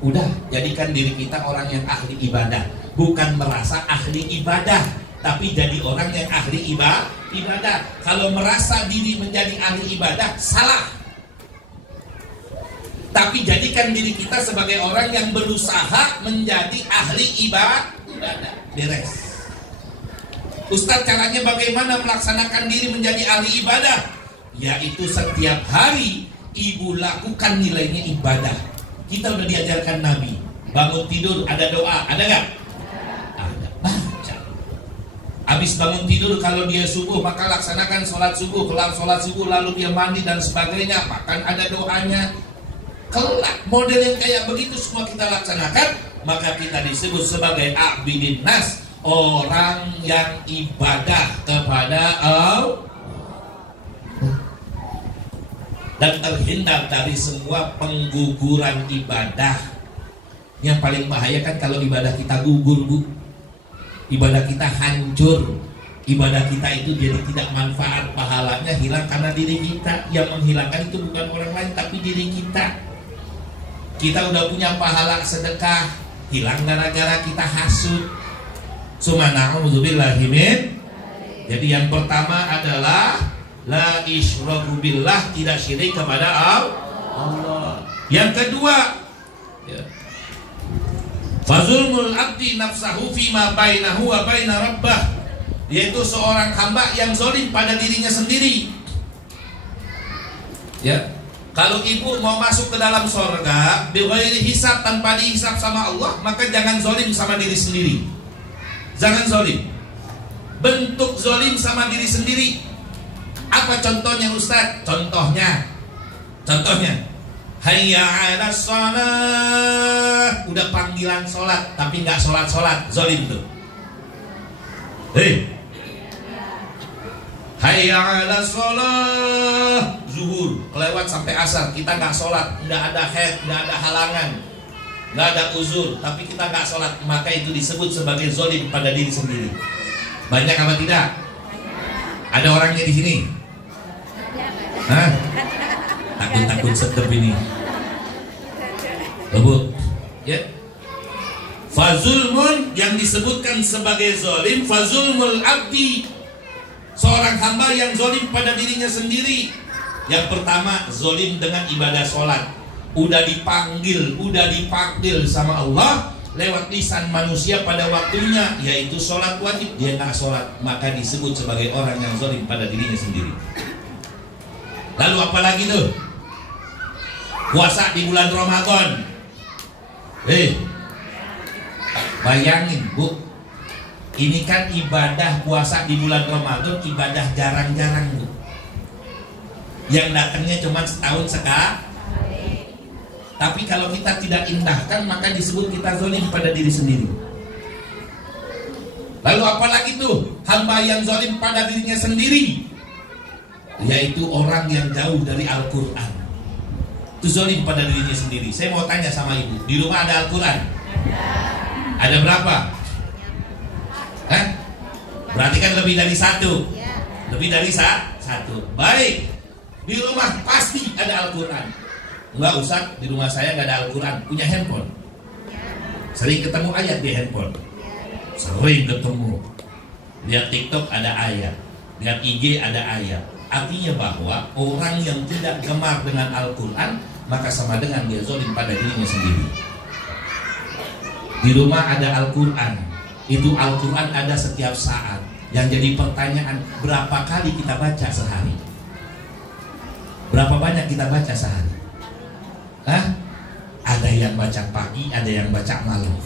Udah, jadikan diri kita orang yang ahli ibadah, bukan merasa ahli ibadah, tapi jadi orang yang ahli ibadah. Kalau merasa diri menjadi ahli ibadah, salah. Tapi jadikan diri kita sebagai orang yang berusaha menjadi ahli ibadah. Beres. Ustaz, caranya bagaimana melaksanakan diri menjadi ahli ibadah? Yaitu setiap hari ibu lakukan nilainya ibadah. Kita udah diajarkan Nabi, bangun tidur ada doa, ada nggak? Ada, baca. Habis bangun tidur kalau dia subuh maka laksanakan sholat subuh, kelar sholat subuh lalu dia mandi dan sebagainya, makan ada doanya. Kelak model yang kayak begitu semua kita laksanakan, maka kita disebut sebagai abidin nas, orang yang ibadah kepada Allah dan terhindar dari semua pengguguran ibadah. Yang paling bahaya kan kalau ibadah kita gugur, Bu. Ibadah kita hancur. Ibadah kita itu jadi tidak manfaat, pahalanya hilang karena diri kita. Yang menghilangkan itu bukan orang lain tapi diri kita. Kita udah punya pahala sedekah, hilang gara-gara kita hasud. Subhanallah. Jadi yang pertama adalah la isyraku billah, tidak syirik kepada Allah. Yang kedua, ya, fazulmul abdi nafsahu fima bainahu wa baina rabbah, yaitu seorang hamba yang zalim pada dirinya sendiri. Ya, kalau ibu mau masuk ke dalam surga bighairi hisab, tanpa dihisab sama Allah, maka jangan zalim sama diri sendiri. Jangan zalim. Bentuk zalim sama diri sendiri. Apa contohnya Ustaz? Contohnya hayya 'alas shalah, udah panggilan sholat tapi nggak sholat, zalim tuh. Hei, hayya 'alas shalah, zuhur kelewat sampai asar kita nggak sholat, nggak ada haid, nggak ada halangan, nggak ada uzur, tapi kita nggak sholat, maka itu disebut sebagai zalim pada diri sendiri. Banyak apa tidak? Ada orangnya di sini? Hah? Takut sedep ini. Bu, ya. Fazulmun yang disebutkan sebagai zalim, fazulmul abdi, seorang hamba yang zalim pada dirinya sendiri. Yang pertama, zalim dengan ibadah sholat. Udah dipanggil sama Allah lewat lisan manusia pada waktunya, yaitu sholat wajib, dia nggak sholat, maka disebut sebagai orang yang zalim pada dirinya sendiri. Lalu apa lagi tuh? Puasa di bulan Ramadan. Bayangin Bu, ini kan ibadah puasa di bulan Ramadan, ibadah jarang-jarang Bu. Yang datangnya cuma setahun sekali. Tapi kalau kita tidak indahkan, maka disebut kita zalim pada diri sendiri. Lalu apalagi tuh hamba yang zalim pada dirinya sendiri, yaitu orang yang jauh dari Al-Quran. Itu zalim pada dirinya sendiri. Saya mau tanya sama ibu, di rumah ada Al-Quran? Ada berapa? Hah? Berarti kan lebih dari satu. Lebih dari satu. Baik, di rumah pasti ada Al-Quran. Enggak usah, di rumah saya nggak ada Al-Quran, punya handphone. Sering ketemu ayat di handphone. Sering ketemu. Lihat TikTok ada ayat, lihat IG ada ayat. Artinya bahwa orang yang tidak gemar dengan Al-Quran, maka sama dengan dia zalim pada dirinya sendiri. Di rumah ada Al-Quran, itu Al-Quran ada setiap saat. Yang jadi pertanyaan, berapa kali kita baca sehari? Berapa banyak kita baca sehari? Ada yang baca pagi, ada yang baca malam,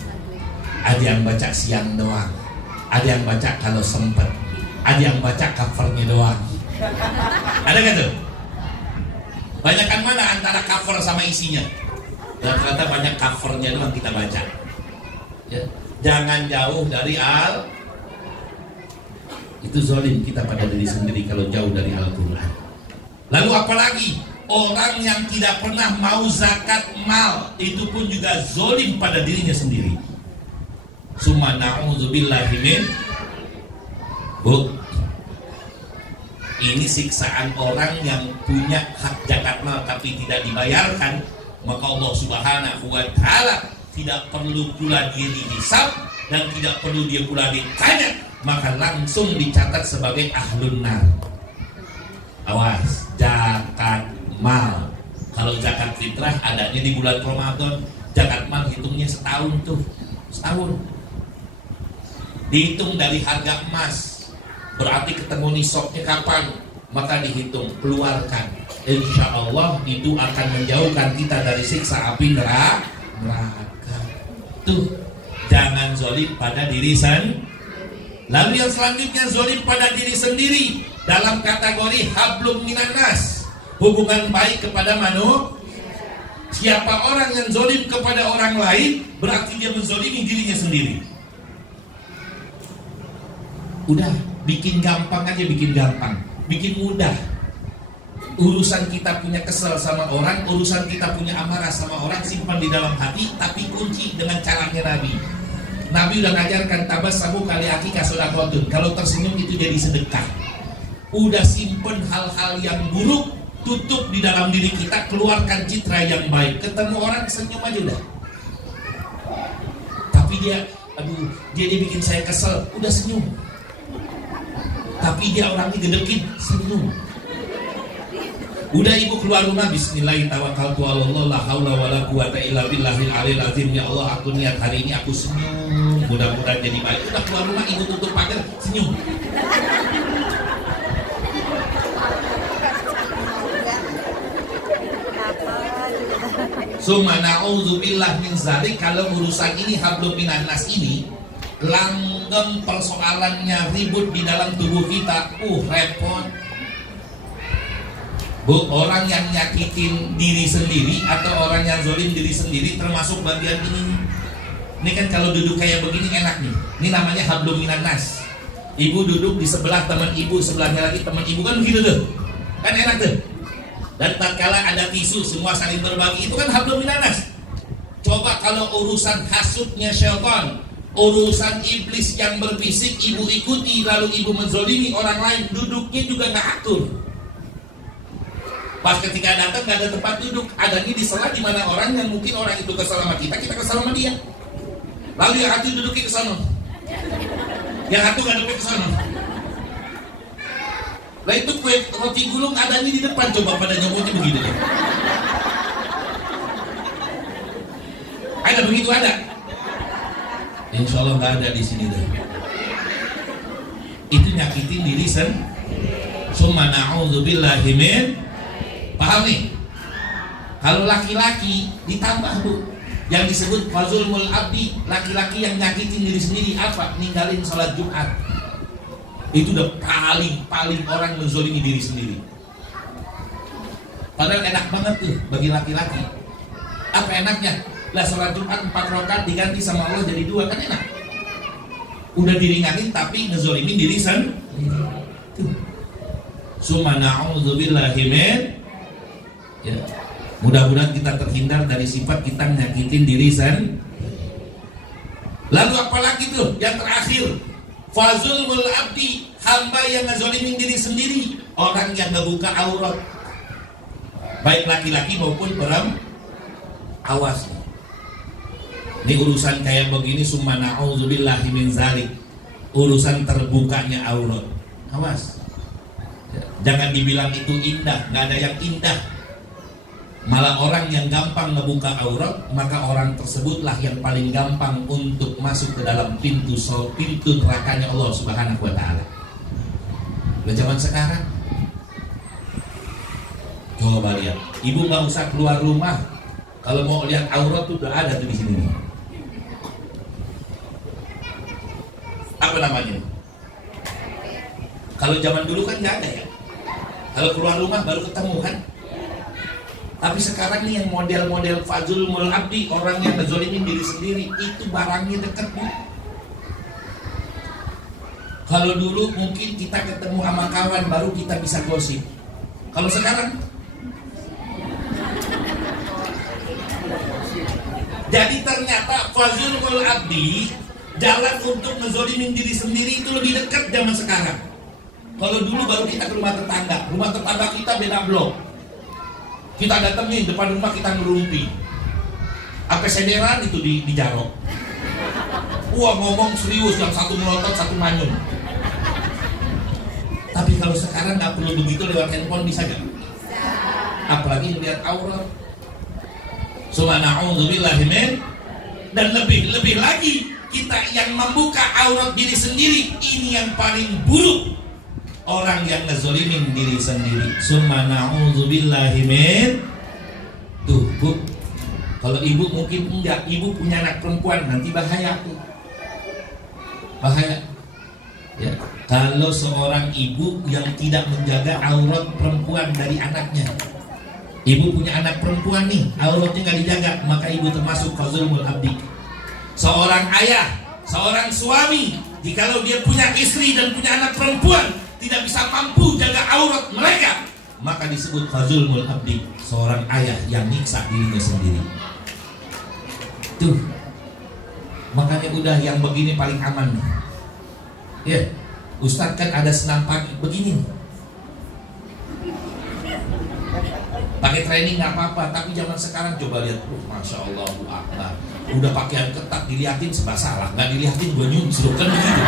ada yang baca siang doang, ada yang baca kalau sempet, ada yang baca covernya doang. Ada gak tuh? Banyakan mana antara cover sama isinya? Ternyata banyak covernya doang kita baca ya. Jangan jauh dari itu zalim kita pada diri sendiri kalau jauh dari Al-Quran. Lalu apalagi? Orang yang tidak pernah mau zakat mal, itu pun juga zalim pada dirinya sendiri. Summa na'udzubillahi min. Bu, ini siksaan orang yang punya hak zakat mal tapi tidak dibayarkan. Maka Allah Subhanahu wa ta'ala tidak perlu pula dia dihisab dan tidak perlu dia pula ditanya, maka langsung dicatat sebagai ahlun nar. Awas, zakat mal. Kalau zakat fitrah adanya di bulan Ramadan, zakat mal hitungnya setahun tuh, setahun. Dihitung dari harga emas, berarti ketemu nisabnya kapan, maka dihitung, keluarkan. Insya Allah itu akan menjauhkan kita dari siksa api neraka. Tuh, jangan zalim pada diri sendiri. Lalu yang selanjutnya zalim pada diri sendiri dalam kategori hablum minan nas. Hubungan baik kepada manusia. Siapa orang yang zalim kepada orang lain, berarti dia menzalimi dirinya sendiri. Udah, bikin gampang aja, bikin gampang, bikin mudah. Urusan kita punya kesel sama orang, urusan kita punya amarah sama orang, simpan di dalam hati, tapi kunci dengan caranya Nabi. Nabi udah ngajarkan tabassamu kali akika sodaqotun. Kalau tersenyum itu jadi sedekah. Udah simpen hal-hal yang buruk, tutup di dalam diri kita, keluarkan citra yang baik. Ketemu orang senyum aja udah. Tapi dia bikin saya kesel, udah senyum. Tapi dia orangnya gedekin, senyum. Udah ibu keluar rumah, bismillahirrahmanirrahim, la haula wala quwata illa billahil aliyil azim. Ya Allah, aku niat hari ini aku senyum, mudah-mudahan jadi baik. Udah keluar rumah, ibu tutup pagar, senyum. Summa na'udzubillah min zalik. Kalau urusan ini hablum minan nas ini langgeng, persoalannya ribut di dalam tubuh kita, repot. Bu, orang yang nyakitin diri sendiri atau orang yang zalim diri sendiri termasuk bagian ini. Ini kan kalau duduk kayak begini enak nih. Ini namanya hablum minan nas. Ibu duduk di sebelah teman ibu, sebelahnya lagi teman ibu, kan begitu tuh. Kan enak tuh. Dan tatkala ada tisu semua saling berbagi, itu kan hablum minan nas. Coba kalau urusan hasudnya syaitan, urusan iblis yang berbisik ibu ikuti, lalu ibu menzolimi orang lain, duduknya juga nggak atur. Pas ketika datang nggak ada tempat duduk, adanya di sela di mana orang yang mungkin orang itu kesal sama kita, kita kesal sama dia. Lalu yang satu duduknya ke sana, yang satu nggak duduk ke sana. Lah itu kue roti gulung adanya di depan, coba pada nyebutnya begitu deh. Ada begitu ada? Insya Allah nggak ada di sini deh. Itu nyakitin diri sendiri. Summa na'udzubillahi min. Paham nih? Kalau laki-laki ditambah Bu, yang disebut fazulmul abdi, laki-laki yang nyakitin diri sendiri apa? Ninggalin sholat Jumat. Itu udah paling orang menzolimi diri sendiri. Padahal enak banget tuh bagi laki-laki. Apa enaknya? Lah sholat Jumat 4 rakaat diganti sama Allah jadi 2, kan enak. Udah diringanin tapi ngezolimin diri sendiri. Summa na'udzubillahi min, ya. Mudah-mudahan kita terhindar dari sifat kita nyakitin diri sendiri. Lalu apalagi tuh yang terakhir, fazulmul abdi, hamba yang ngezolimin diri sendiri, orang yang ngebuka aurat, baik laki-laki maupun perempuan. Awas nih. Ini urusan kayak begini, summa na'udzubillahi min zalik. Urusan terbukanya aurat. Awas. Jangan dibilang itu indah, nggak ada yang indah. Malah orang yang gampang ngebuka aurat, maka orang tersebutlah yang paling gampang untuk masuk ke dalam pintu nerakanya Allah Subhanahu wa taala. Zaman sekarang coba lihat, ibu nggak usah keluar rumah, kalau mau lihat aurat tuh udah ada tuh di sini. Apa namanya? Kalau zaman dulu kan nggak ada ya. Kalau keluar rumah baru ketemu kan. Tapi sekarang nih yang model-model fazulmul abdi, orang yang ngezolimin diri sendiri, itu barangnya deket nih. Kalau dulu mungkin kita ketemu sama kawan baru kita bisa gosip. Kalau sekarang, jadi ternyata fazulmul abdi, jalan untuk ngezolimin diri sendiri itu lebih dekat zaman sekarang. Kalau dulu baru kita ke rumah tetangga kita beda blok. Kita datengin depan rumah, kita ngerumpi. Apa sederan itu di Jarok. Wah, ngomong serius, yang satu melotot, satu manyun. Tapi kalau sekarang nggak perlu begitu, lewat handphone bisa gak? Apalagi lihat aurat. Subhana'udzubillahi min. Dan lebih lagi, kita yang membuka aurat diri sendiri, ini yang paling buruk. Orang yang ngezolimin diri sendiri. Summa na'udzubillahi min. Tuh Bu, kalau ibu mungkin enggak, ibu punya anak perempuan, nanti bahaya tuh. Bahaya ya, kalau seorang ibu yang tidak menjaga aurat perempuan dari anaknya. Ibu punya anak perempuan nih, auratnya nggak dijaga, maka ibu termasuk fazulmul abdi. Seorang ayah, seorang suami, jikalau dia punya istri dan punya anak perempuan, tidak bisa mampu jaga aurat mereka, maka disebut fazulmul abdi, seorang ayah yang nyiksa dirinya sendiri. Tuh, makanya udah yang begini paling aman. Ya, Ustadz kan ada senam pagi begini. Pakai training nggak apa-apa, tapi zaman sekarang coba lihat, masya Allah, Akbar. Udah pakaian ketat, dilihatin serba salah, nggak dilihatin gue nyunsruk kan begitu.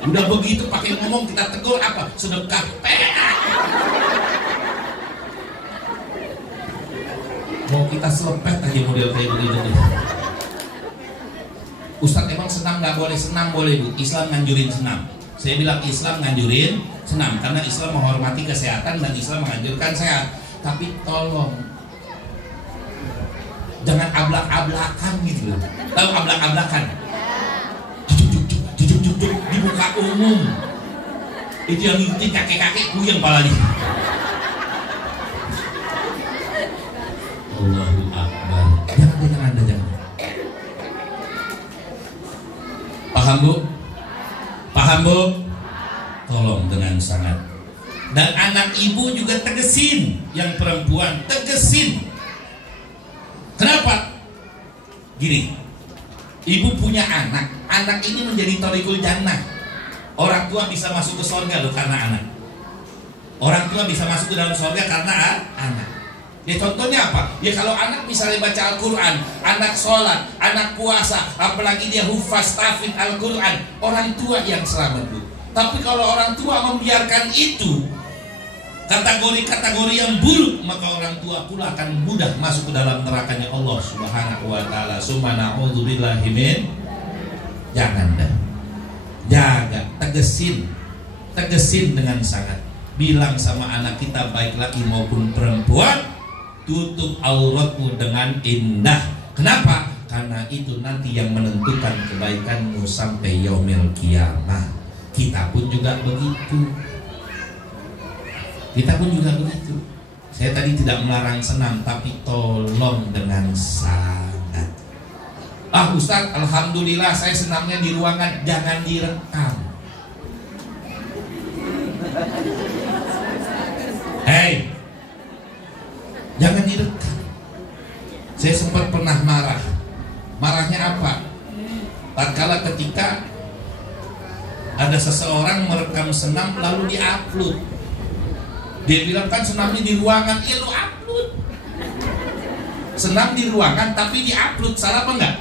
Udah begitu pakai ngomong kita tegur apa? Sedekah. Mau kita selepet aja model kayak begitu. Ustadz emang senam nggak boleh? Senam boleh Bu. Islam nganjurin senam. Saya bilang Islam nganjurin senam karena Islam menghormati kesehatan dan Islam menganjurkan sehat. Tapi tolong jangan ablak-ablakan gitu loh. Tahu ablak-ablakan? Di muka umum itu yang ngikutin kakek-kakek kuyang palanya. Allahu Akbar. Jangan. Paham Bu? Paham Bu? Tolong dengan sangat. Dan anak ibu juga tegesin, yang perempuan tegesin. Kenapa? Gini, ibu punya anak ini menjadi thariqul jannah. Orang tua bisa masuk ke surga loh karena anak. Orang tua bisa masuk ke dalam surga karena anak. Ya contohnya apa? Ya kalau anak misalnya baca Al-Quran, anak sholat, anak puasa, apalagi dia hufaz tahfidz Al-Quran, orang tua yang selamat Bu. Tapi kalau orang tua membiarkan itu, kategori-kategori yang buruk, maka orang tua pula akan mudah masuk ke dalam nerakanya Allah Subhanahu wa taala. Summa na'udzubillahi min. Jangan dah. Jaga, tegesin dengan sangat. bilang sama anak kita baik laki maupun perempuan, tutup auratmu dengan indah. Kenapa? Karena itu nanti yang menentukan kebaikanmu sampai yaumil kiamah. Kita pun juga begitu. Saya tadi tidak melarang senam, tapi tolong dengan sangat. Ustaz, alhamdulillah saya senamnya di ruangan. Jangan direkam. Hei, jangan direkam. Saya sempat pernah marah. Marahnya apa? Tatkala ketika ada seseorang merekam senam lalu diupload. Dia bilang kan senamnya di ruangan. Ya lu upload. Senam di ruangan tapi diupload. Salah apa enggak?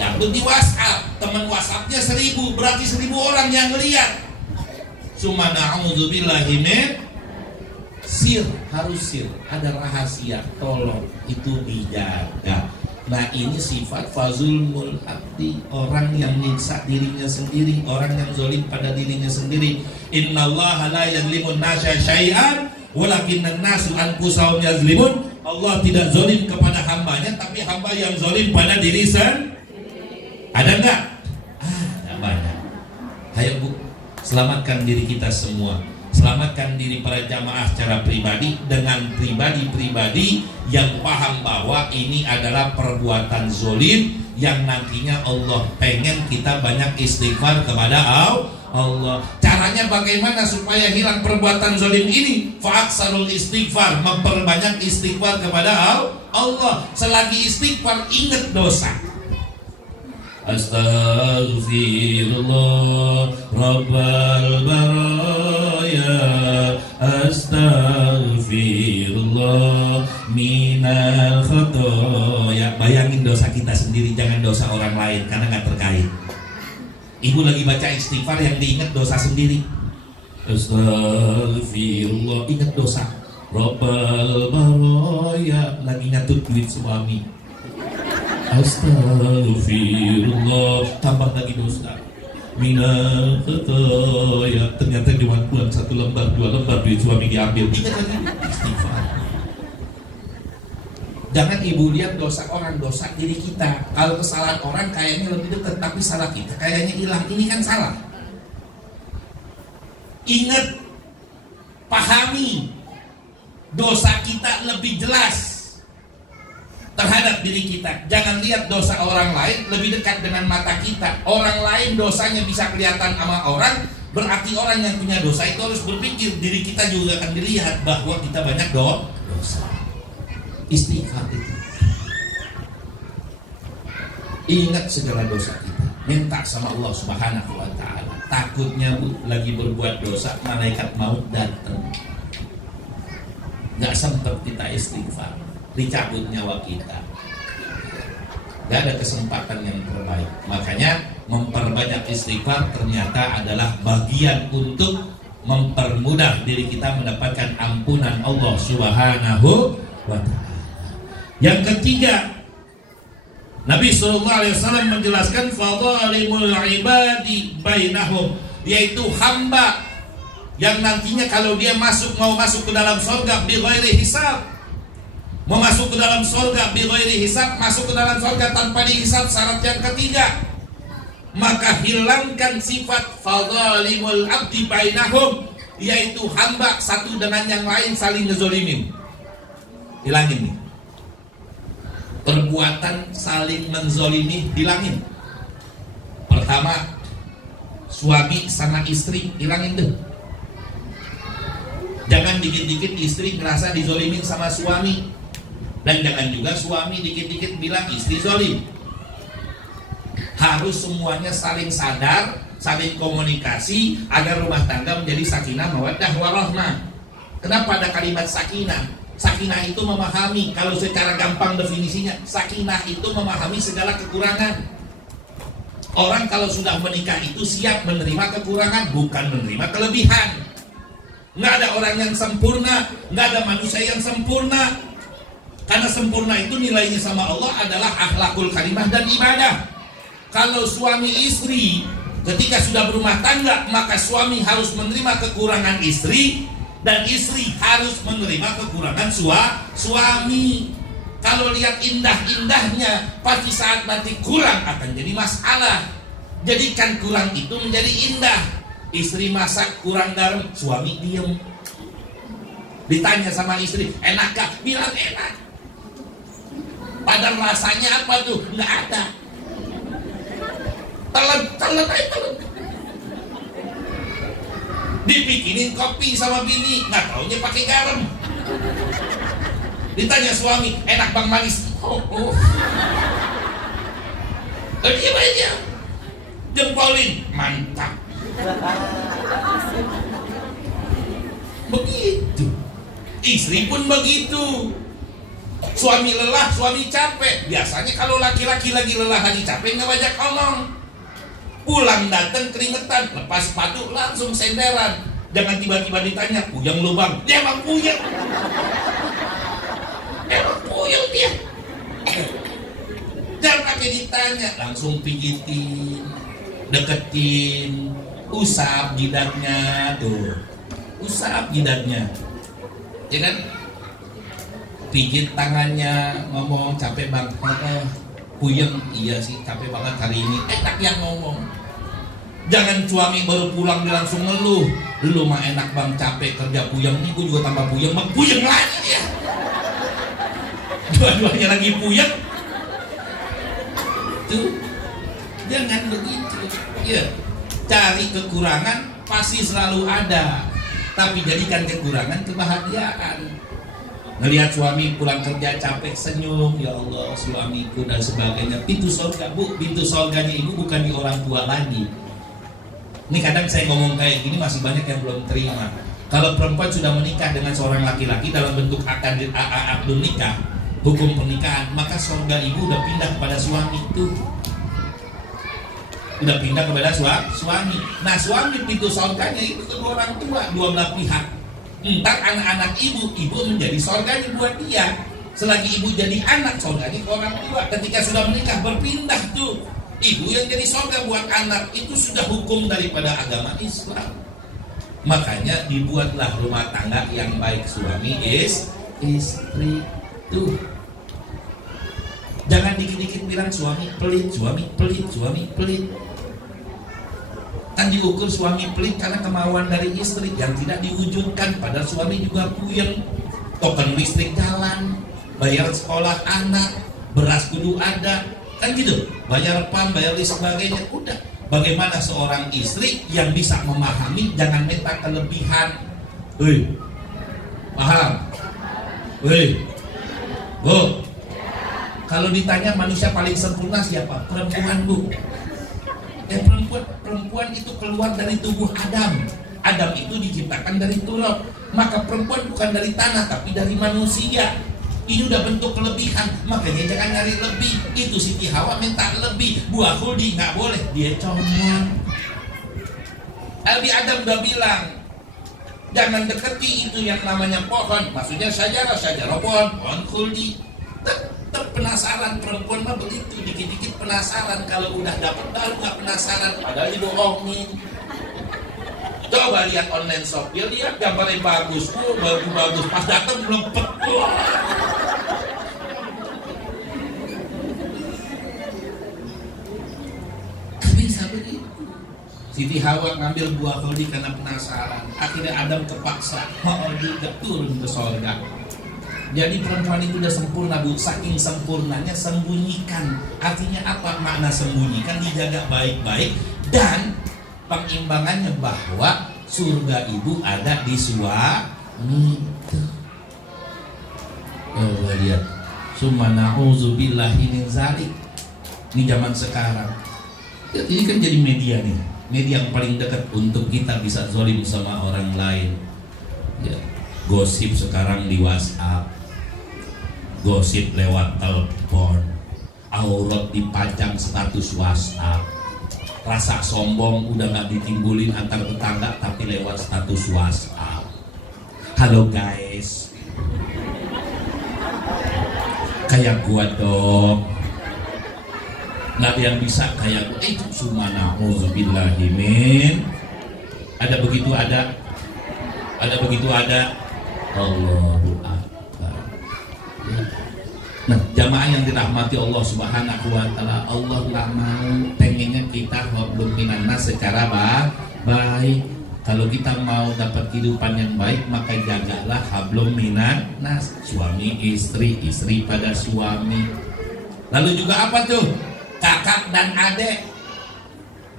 Diupload di WhatsApp. Teman WhatsAppnya 1000. Berarti 1000 orang yang ngeliat. Cuma na'udzubillahi min sir. Harus sir. Ada rahasia. Tolong itu dijaga. Nah ini sifat fazulmul abdi, orang yang nyiksa dirinya sendiri, orang yang zalim pada dirinya sendiri. Innallaha la yadlimun nasa syai'an walakinnan nasu anfusahum yazlimun. Allah tidak zalim kepada hambanya, tapi hamba yang zalim pada diri sendiri. Ada enggak? Ada banyak. Hayo Bu, selamatkan diri kita semua. Selamatkan diri para jamaah secara pribadi dengan pribadi-pribadi yang paham bahwa ini adalah perbuatan zolim yang nantinya Allah pengen kita banyak istighfar kepada Allah. Caranya bagaimana supaya hilang perbuatan zolim ini? Fa'aksarul istighfar, memperbanyak istighfar kepada Allah. Selagi istighfar ingat dosa. Astaghfirullah Rabbal baraya, astaghfirullah minal khotoya. Bayangin dosa kita sendiri, jangan dosa orang lain karena nggak terkait. Ibu lagi baca istighfar yang diingat dosa sendiri. Astaghfirullah, ingat dosa. Rabbal baraya, lagi nyatut duit suami. Astagfirullah, tambah lagi dosa. Minal khotoya, ternyata cuma pulang 1 lembar 2 lembar duit suami diambil. Ingat lagi istighfar. Jangan ibu lihat dosa orang, dosa diri kita. Kalau kesalahan orang kayaknya lebih dekat, tapi salah kita kayaknya hilang. Ini kan salah. Ingat, pahami dosa kita lebih jelas terhadap diri kita. Jangan lihat dosa orang lain lebih dekat dengan mata kita. Orang lain dosanya bisa kelihatan sama orang, berarti orang yang punya dosa itu harus berpikir diri kita juga akan dilihat bahwa kita banyak dosa. Istighfar itu. Ingat segala dosa kita, minta sama Allah Subhanahu wa ta'ala. Takutnya Bu, lagi berbuat dosa, malaikat maut datang, gak sempat kita istighfar, dicabut nyawa kita. Gak ada kesempatan yang terbaik. Makanya memperbanyak istighfar ternyata adalah bagian untuk mempermudah diri kita mendapatkan ampunan Allah Subhanahu wa ta'ala. Yang ketiga, Nabi SAW menjelaskan fadhalimul ibadi bainahum, yaitu hamba yang nantinya kalau dia mau masuk ke dalam surga bi ghairi hisab, mau masuk ke dalam surga bi ghairi hisab, masuk ke dalam surga tanpa dihisab. Syarat yang ketiga, maka hilangkan sifat fadhalimul abdi bainahum, yaitu hamba satu dengan yang lain saling ngezolimin. Hilangin nih. Perbuatan saling menzolimi hilangin. Pertama, suami sama istri hilangin deh. Jangan dikit-dikit istri ngerasa dizolimin sama suami, dan jangan juga suami dikit-dikit bilang istri zolim. Harus semuanya saling sadar, saling komunikasi agar rumah tangga menjadi sakinah mawaddah warahmah. Kenapa ada kalimat sakinah? Sakinah itu memahami, kalau secara gampang definisinya, sakinah itu memahami segala kekurangan. Orang kalau sudah menikah itu siap menerima kekurangan, bukan menerima kelebihan. Nggak ada orang yang sempurna, nggak ada manusia yang sempurna. Karena sempurna itu nilainya sama Allah adalah akhlakul karimah dan ibadah. Kalau suami istri Ketika sudah berumah tangga, maka suami harus menerima kekurangan istri dan istri harus menerima kekurangan suami. Kalau lihat indah-indahnya, pasti saat nanti kurang akan jadi masalah. Jadikan kurang itu menjadi indah. Istri masak kurang garam, suami diem. Ditanya sama istri, enak gak? Bilang enak. Padahal rasanya apa tuh? Nggak ada. Telan. Dibikinin kopi sama bini, nggak taunya pakai garam. Ditanya suami, enak bang manis? Oh. Dia aja jempolin, mantap. Begitu. Istri pun begitu. Suami lelah, suami capek. Biasanya kalau laki-laki lagi lelah, lagi capek, nggak banyak ngomong. Pulang datang keringetan, lepas sepatu langsung senderan. Jangan tiba-tiba ditanya, puyeng lu bang? Dia emang puyeng. Emang puyeng dia. Jangan pakai ditanya, langsung pijitin, deketin, usap jidatnya tuh, usap jidatnya, ya kan? Pijit tangannya, ngomong capek bang, puyeng, iya sih capek banget hari ini, enak yang ngomong. Jangan suami baru pulang dia langsung ngeluh, dulu mah enak bang capek kerja puyeng, ini gue juga tambah puyeng, bang puyeng lagi dia. Dua-duanya lagi puyeng. Tuh, jangan begitu. Ya, cari kekurangan pasti selalu ada, tapi jadikan kekurangan kebahagiaan. Ngelihat suami pulang kerja capek senyum, ya Allah suamiku dan sebagainya. Pintu surga bu, pintu surganya ibu bukan di orang tua lagi. Ini kadang saya ngomong kayak gini masih banyak yang belum terima. Kalau perempuan sudah menikah dengan seorang laki-laki dalam bentuk akad nikah, hukum pernikahan, maka surga ibu udah pindah kepada suami itu. Udah pindah kepada suami. Nah suami pintu surganya itu kedua orang tua, dua belah pihak. Entar anak-anak ibu menjadi surganya buat dia. Selagi ibu jadi anak, surganya ke orang tua. Ketika sudah menikah berpindah tuh, ibu yang jadi surga buat anak. Itu sudah hukum daripada agama Islam. Makanya dibuatlah rumah tangga yang baik suami istri tuh. Jangan dikit-dikit bilang suami pelit. Kan diukur suami pelit karena kemauan dari istri yang tidak diwujudkan, padahal suami juga puyeng. Token listrik jalan, bayar sekolah anak, beras kudu ada, kan gitu, bayar PAM, bayar listrik sebagainya. Udah, bagaimana seorang istri yang bisa memahami, jangan minta kelebihan. Paham? Bu, kalau ditanya manusia paling sempurna siapa? Perempuan bu. Perempuan itu keluar dari tubuh Adam. Adam itu diciptakan dari turab. Maka perempuan bukan dari tanah tapi dari manusia. Ini udah bentuk kelebihan. Makanya jangan nyari lebih. Itu Siti Hawa minta lebih. Buah Khuldi nggak boleh, dia comot. Nabi Adam udah bilang, jangan deketi itu yang namanya pohon. Maksudnya sajarah pohon Khuldi. Tetap penasaran, perempuan mah begitu, dikit-dikit penasaran. Kalau udah dapet baru nggak penasaran, padahal dibohongin. Coba lihat online shop, dia lihat gambarnya bagus, bagus, pas datang belum petul. Bisa begitu. Siti Hawa ngambil buah Khuldi karena penasaran. Akhirnya Adam terpaksa mau juga turun ke surga. Jadi perempuan itu udah sempurna bu, saking sempurnanya sembunyikan. Artinya apa? Makna sembunyikan, dijaga baik-baik. Dan pengimbangannya bahwa surga ibu ada di suami. Oh lihat, summa na'udzubillahi min zalik. Ini zaman sekarang. Ini kan jadi media nih, media yang paling dekat untuk kita bisa zolim sama orang lain. Ya, gosip sekarang di WhatsApp, gosip lewat telepon, aurat dipajang status WhatsApp. Rasa sombong udah gak ditimbulin antar tetangga tapi lewat status WhatsApp. Halo guys, kayak gua dong. Nggak ada yang bisa kayak itu. Subhanallah. Ada begitu ada begitu ada. Allahu Akbar. Nah, jamaah yang dirahmati Allah Subhanahu wa taala, Allah nggak mau pengennya kita hablum minan nas secara baik. Kalau kita mau dapat kehidupan yang baik, maka jagalah hablum minan nas, suami istri, istri pada suami. Lalu juga apa tuh? Kakak dan adik.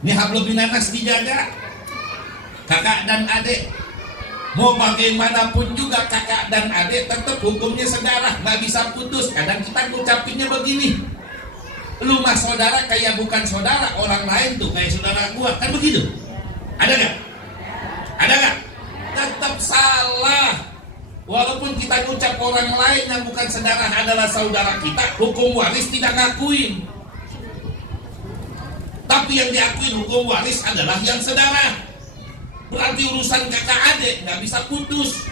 Ini hablum minan nas dijaga. Kakak dan adik. Mau bagaimanapun juga kakak dan adik tetap hukumnya saudara, nggak bisa putus. Kadang kita ngucapinnya begini, lu mah saudara kayak bukan saudara orang lain tuh, kayak saudara gua, kan begitu? Ada nggak? Ada nggak? Tetap salah. Walaupun kita ngucap orang lain yang bukan saudara adalah saudara kita, hukum waris tidak ngakuin. Tapi yang diakuin hukum waris adalah yang saudara. Berarti urusan kakak adik nggak bisa putus.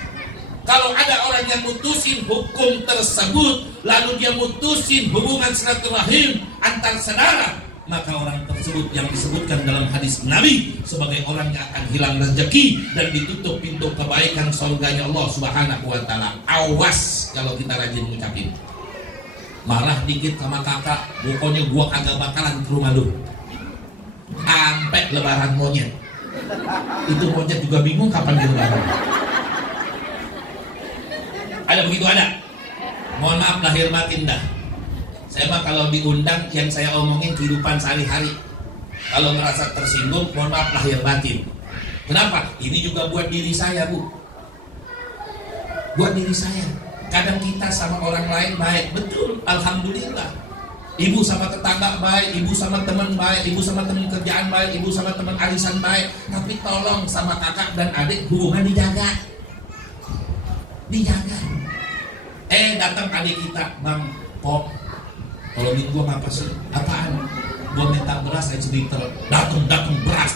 Kalau ada orang yang mutusin hukum tersebut, lalu dia mutusin hubungan silaturahim antar saudara, maka orang tersebut yang disebutkan dalam hadis Nabi sebagai orang yang akan hilang rezeki dan ditutup pintu kebaikan surganya Allah Subhanahu wa taala. Awas kalau kita rajin ngucapin. Marah dikit sama kakak, pokoknya gua kagak bakalan ke rumah lu. Sampai lebaran monyet. Itu monyet juga bingung kapan dia lebaran. Ada begitu ada. Mohon maaf lahir batin dah. Saya mah kalau diundang yang saya omongin kehidupan sehari-hari. Kalau merasa tersinggung, mohon maaf lahir batin. Kenapa? Ini juga buat diri saya, Bu. Buat diri saya. Kadang kita sama orang lain baik, betul, alhamdulillah. Ibu sama tetangga baik, ibu sama teman baik, ibu sama teman kerjaan baik, ibu sama teman arisan baik. Tapi tolong sama kakak dan adik hubungan dijaga. Dijaga. Datang adik kita, Bang, Pop, tolongin gua apa sih? Apaan? Gua minta beras aja liter. Datang beras.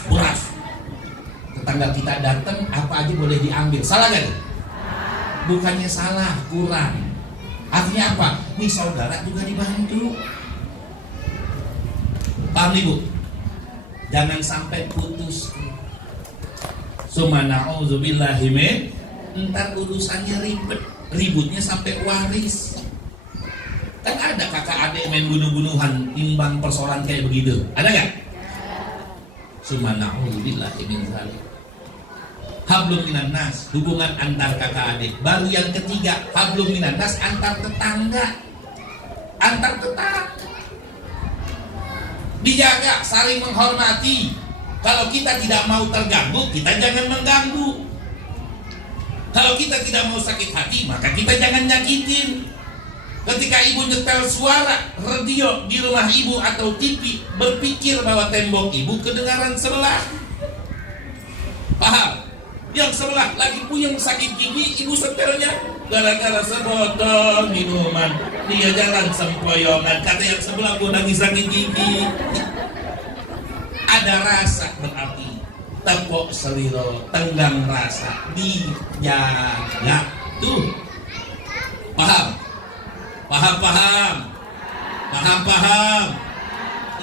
Tetangga kita datang, apa aja boleh diambil. Salah gak? Bukannya salah, kurang. Artinya apa? Nih saudara juga dibantu. Paham nih Bu? Jangan sampai putus. Subhanallah. Ntar urusannya ributnya sampai waris. Kan ada kakak adik main bunuh-bunuhan timbang persoalan kayak begitu. Ada nggak? Subhanallah. Hablum minan nas, hubungan antar kakak adik. Baru yang ketiga, hablum minan nas antar tetangga. Antar tetangga dijaga, saling menghormati. Kalau kita tidak mau terganggu, kita jangan mengganggu. Kalau kita tidak mau sakit hati, maka kita jangan nyakitin. Ketika ibu nyetel suara radio di rumah ibu atau TV, berpikir bahwa tembok ibu kedengaran sebelah. Paham? Yang sebelah lagi puyeng sakit gigi, ibu setelnya gara-gara sebotol minuman, dia jalan sempoyongan. Kata yang sebelah gua lagi sakit gigi. Ada rasa berarti tepok seliro, tenggang rasa, dijaga tuh. Paham? Paham.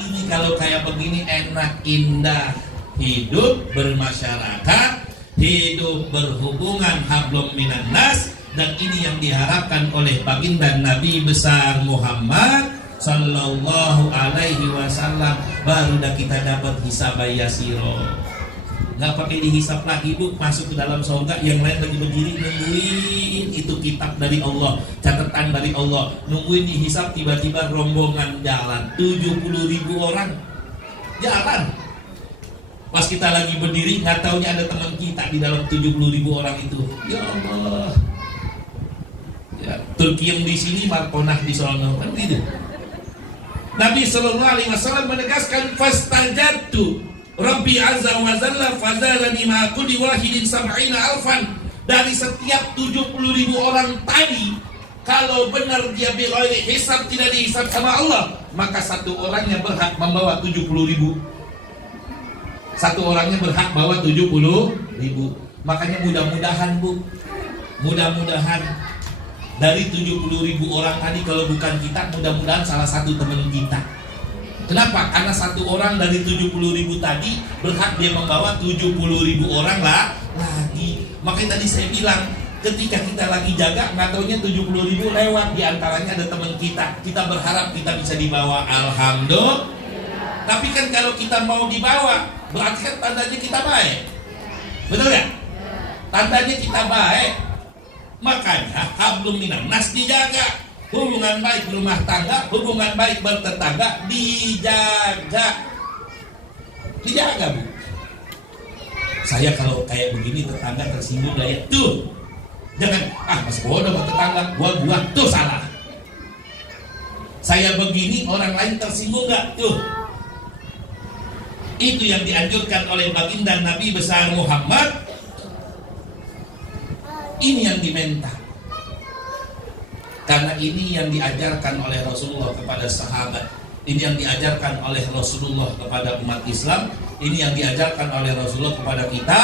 Ini kalau kayak begini enak, indah. Hidup bermasyarakat, hidup berhubungan hablum minan nas. Dan ini yang diharapkan oleh baginda Nabi besar Muhammad sallallahu alaihi wasallam. Baru dah kita dapat hisab yasiro. Nggak pakai dihisap lagi Bu, masuk ke dalam surga. Yang lain lagi berdiri nungguin itu kitab dari Allah, catatan dari Allah, nungguin dihisap. Tiba-tiba rombongan jalan 70.000 orang jalan. Pas kita lagi berdiri, nggak taunya ada teman kita di dalam 70.000 orang itu. Ya Allah. Ya, Turki yang di sini marponah di sono kan gitu. Nabi sallallahu alaihi wasallam menegaskan fastajabtu Rabbi azza wa jalla fazalani ma kulli wahidin 70,000. Dari setiap 70.000 orang tadi, kalau benar dia bighairi hisab, tidak dihisab sama Allah, maka satu orangnya berhak membawa 70.000. Satu orangnya berhak bawa 70.000. Makanya mudah-mudahan Bu, mudah-mudahan dari 70.000 orang tadi, kalau bukan kita, mudah-mudahan salah satu teman kita. Kenapa? Karena satu orang dari 70.000 tadi berhak dia membawa 70.000 orang lah lagi. Makanya tadi saya bilang, ketika kita lagi jaga, nggak taunya 70.000 lewat, di antaranya ada teman kita. Kita berharap kita bisa dibawa, alhamdulillah. Tapi kan kalau kita mau dibawa, berarti kan tandanya kita baik. Betul ya? Tandanya kita baik. Makanya hablum minan nas dijaga. Hubungan baik rumah tangga, hubungan baik bertetangga dijaga. Dijaga, Bu. Saya kalau kayak begini tetangga tersinggung ya, tuh. Jangan, mas bodoh sama tetangga, gua tuh salah. Saya begini orang lain tersinggung gak? Tuh. Itu yang dianjurkan oleh baginda Nabi besar Muhammad. Ini yang diminta. Karena ini yang diajarkan oleh Rasulullah kepada sahabat. Ini yang diajarkan oleh Rasulullah kepada umat Islam. Ini yang diajarkan oleh Rasulullah kepada kita,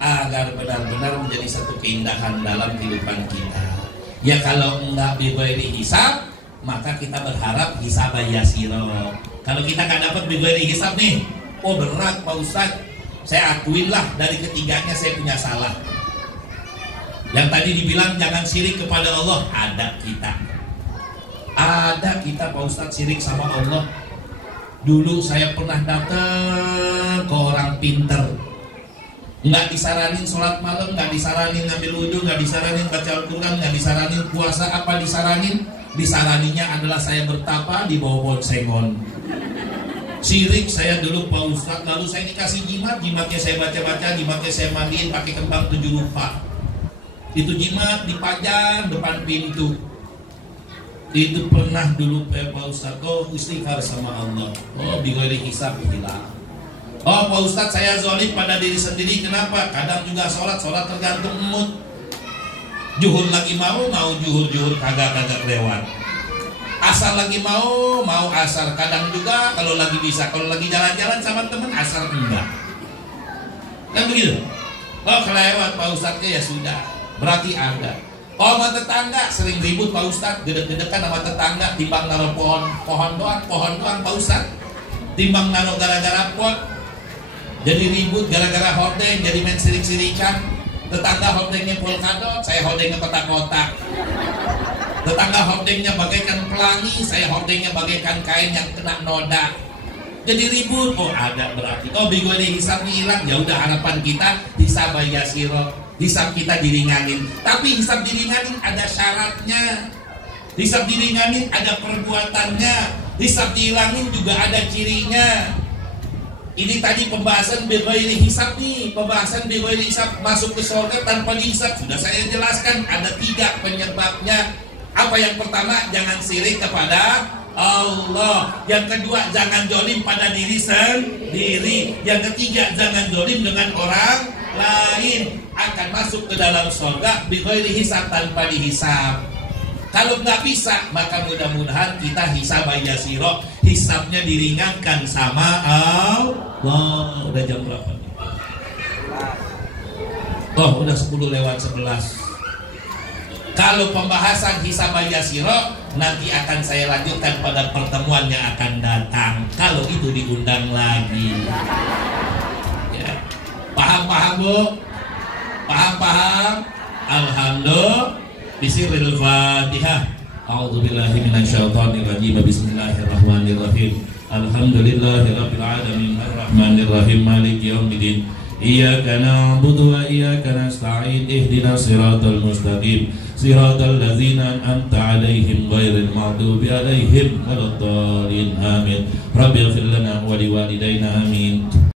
agar benar-benar menjadi satu keindahan dalam kehidupan kita. Ya kalau enggak bighairi hisab, maka kita berharap hisab yasiro. Kalau kita nggak dapat bighairi hisab nih, oh berat Pak Ustadz. Saya akuin lah, dari ketiganya saya punya salah. Yang tadi dibilang jangan syirik kepada Allah, ada kita Pak Ustadz syirik sama Allah. Dulu saya pernah datang ke orang pinter, nggak disaranin sholat malam, nggak disaranin ngambil wudhu, nggak disaranin baca Al-Quran, nggak disaranin puasa. Apa disaranin? Disaraninya adalah saya bertapa di bawah bonsengon. Syirik saya dulu Pak Ustadz. Lalu saya dikasih jimatnya saya baca-baca, jimatnya saya mandiin pakai kembang 7 rupa. Itu jimat dipajang depan pintu. Itu pernah dulu Pak Ustadz, oh istighfar sama Allah, oh bighairi hisab hilang. Oh Pak Ustadz, saya zalim pada diri sendiri. Kenapa? Kadang juga sholat tergantung mood. Juhur lagi mau juhur kagak lewat. Asar lagi mau asar. Kadang juga kalau lagi bisa, kalau lagi jalan-jalan sama temen asar enggak. Kan begitu. Oh kelewat Pak Ustadznya ya sudah. Berarti ada. Oh sama tetangga sering ribut Pak Ustadz, gedek-gedekan sama tetangga, timbang naruh pohon doang Pak Ustadz. Timbang naruh gara-gara pot, jadi ribut gara-gara hordeng, jadi main sirik-sirikan. Tetangga hordengnya polkadot, saya hordengnya kotak-kotak. Tetangga hordengnya bagaikan pelangi, saya hordengnya bagaikan kain yang kena noda. Jadi ribut. Oh ada berarti. Oh bighairi hisabnya hilang. Ya udah, harapan kita hisab yasiro. Hisab kita diringanin. Tapi hisab diringanin ada syaratnya. Hisab diringanin ada perbuatannya. Hisab dihilangin juga ada cirinya. Ini tadi pembahasan bighairi hisab nih. Pembahasan bighairi hisab, masuk ke surga tanpa dihisab. Sudah saya jelaskan ada 3 penyebabnya. Apa yang pertama? Jangan syirik kepada Allah. Yang kedua, jangan zalim pada diri sendiri. Yang ketiga, jangan zalim dengan orang lain. Akan masuk ke dalam surga bighairi hisab, tanpa dihisab. Kalau nggak bisa, maka mudah-mudahan kita hisab yasiro, hisabnya diringankan sama Allah. Udah jam berapa nih? Oh udah 10:11. Kalau pembahasan hisab yasiro nanti akan saya lanjutkan pada pertemuan yang akan datang, kalau itu diundang lagi. Ya. Paham Bu? Paham? Alhamdulillah. Bismillahil Fatihah. A'udzubillahi minasyaitonir rajim. Bismillahirrahmanirrahim. Alhamdulillahirabbil alamin arrahmanir rahim maliki yaumiddin. Iyyaka na'budu wa iyyaka nasta'in. Ihdinas siratal mustaqim. Siratal ladzina an'amta 'alaihim ghairil maghdubi 'alaihim waladdallin. Amin. Rabbighfir lana wa liwalidayna amin.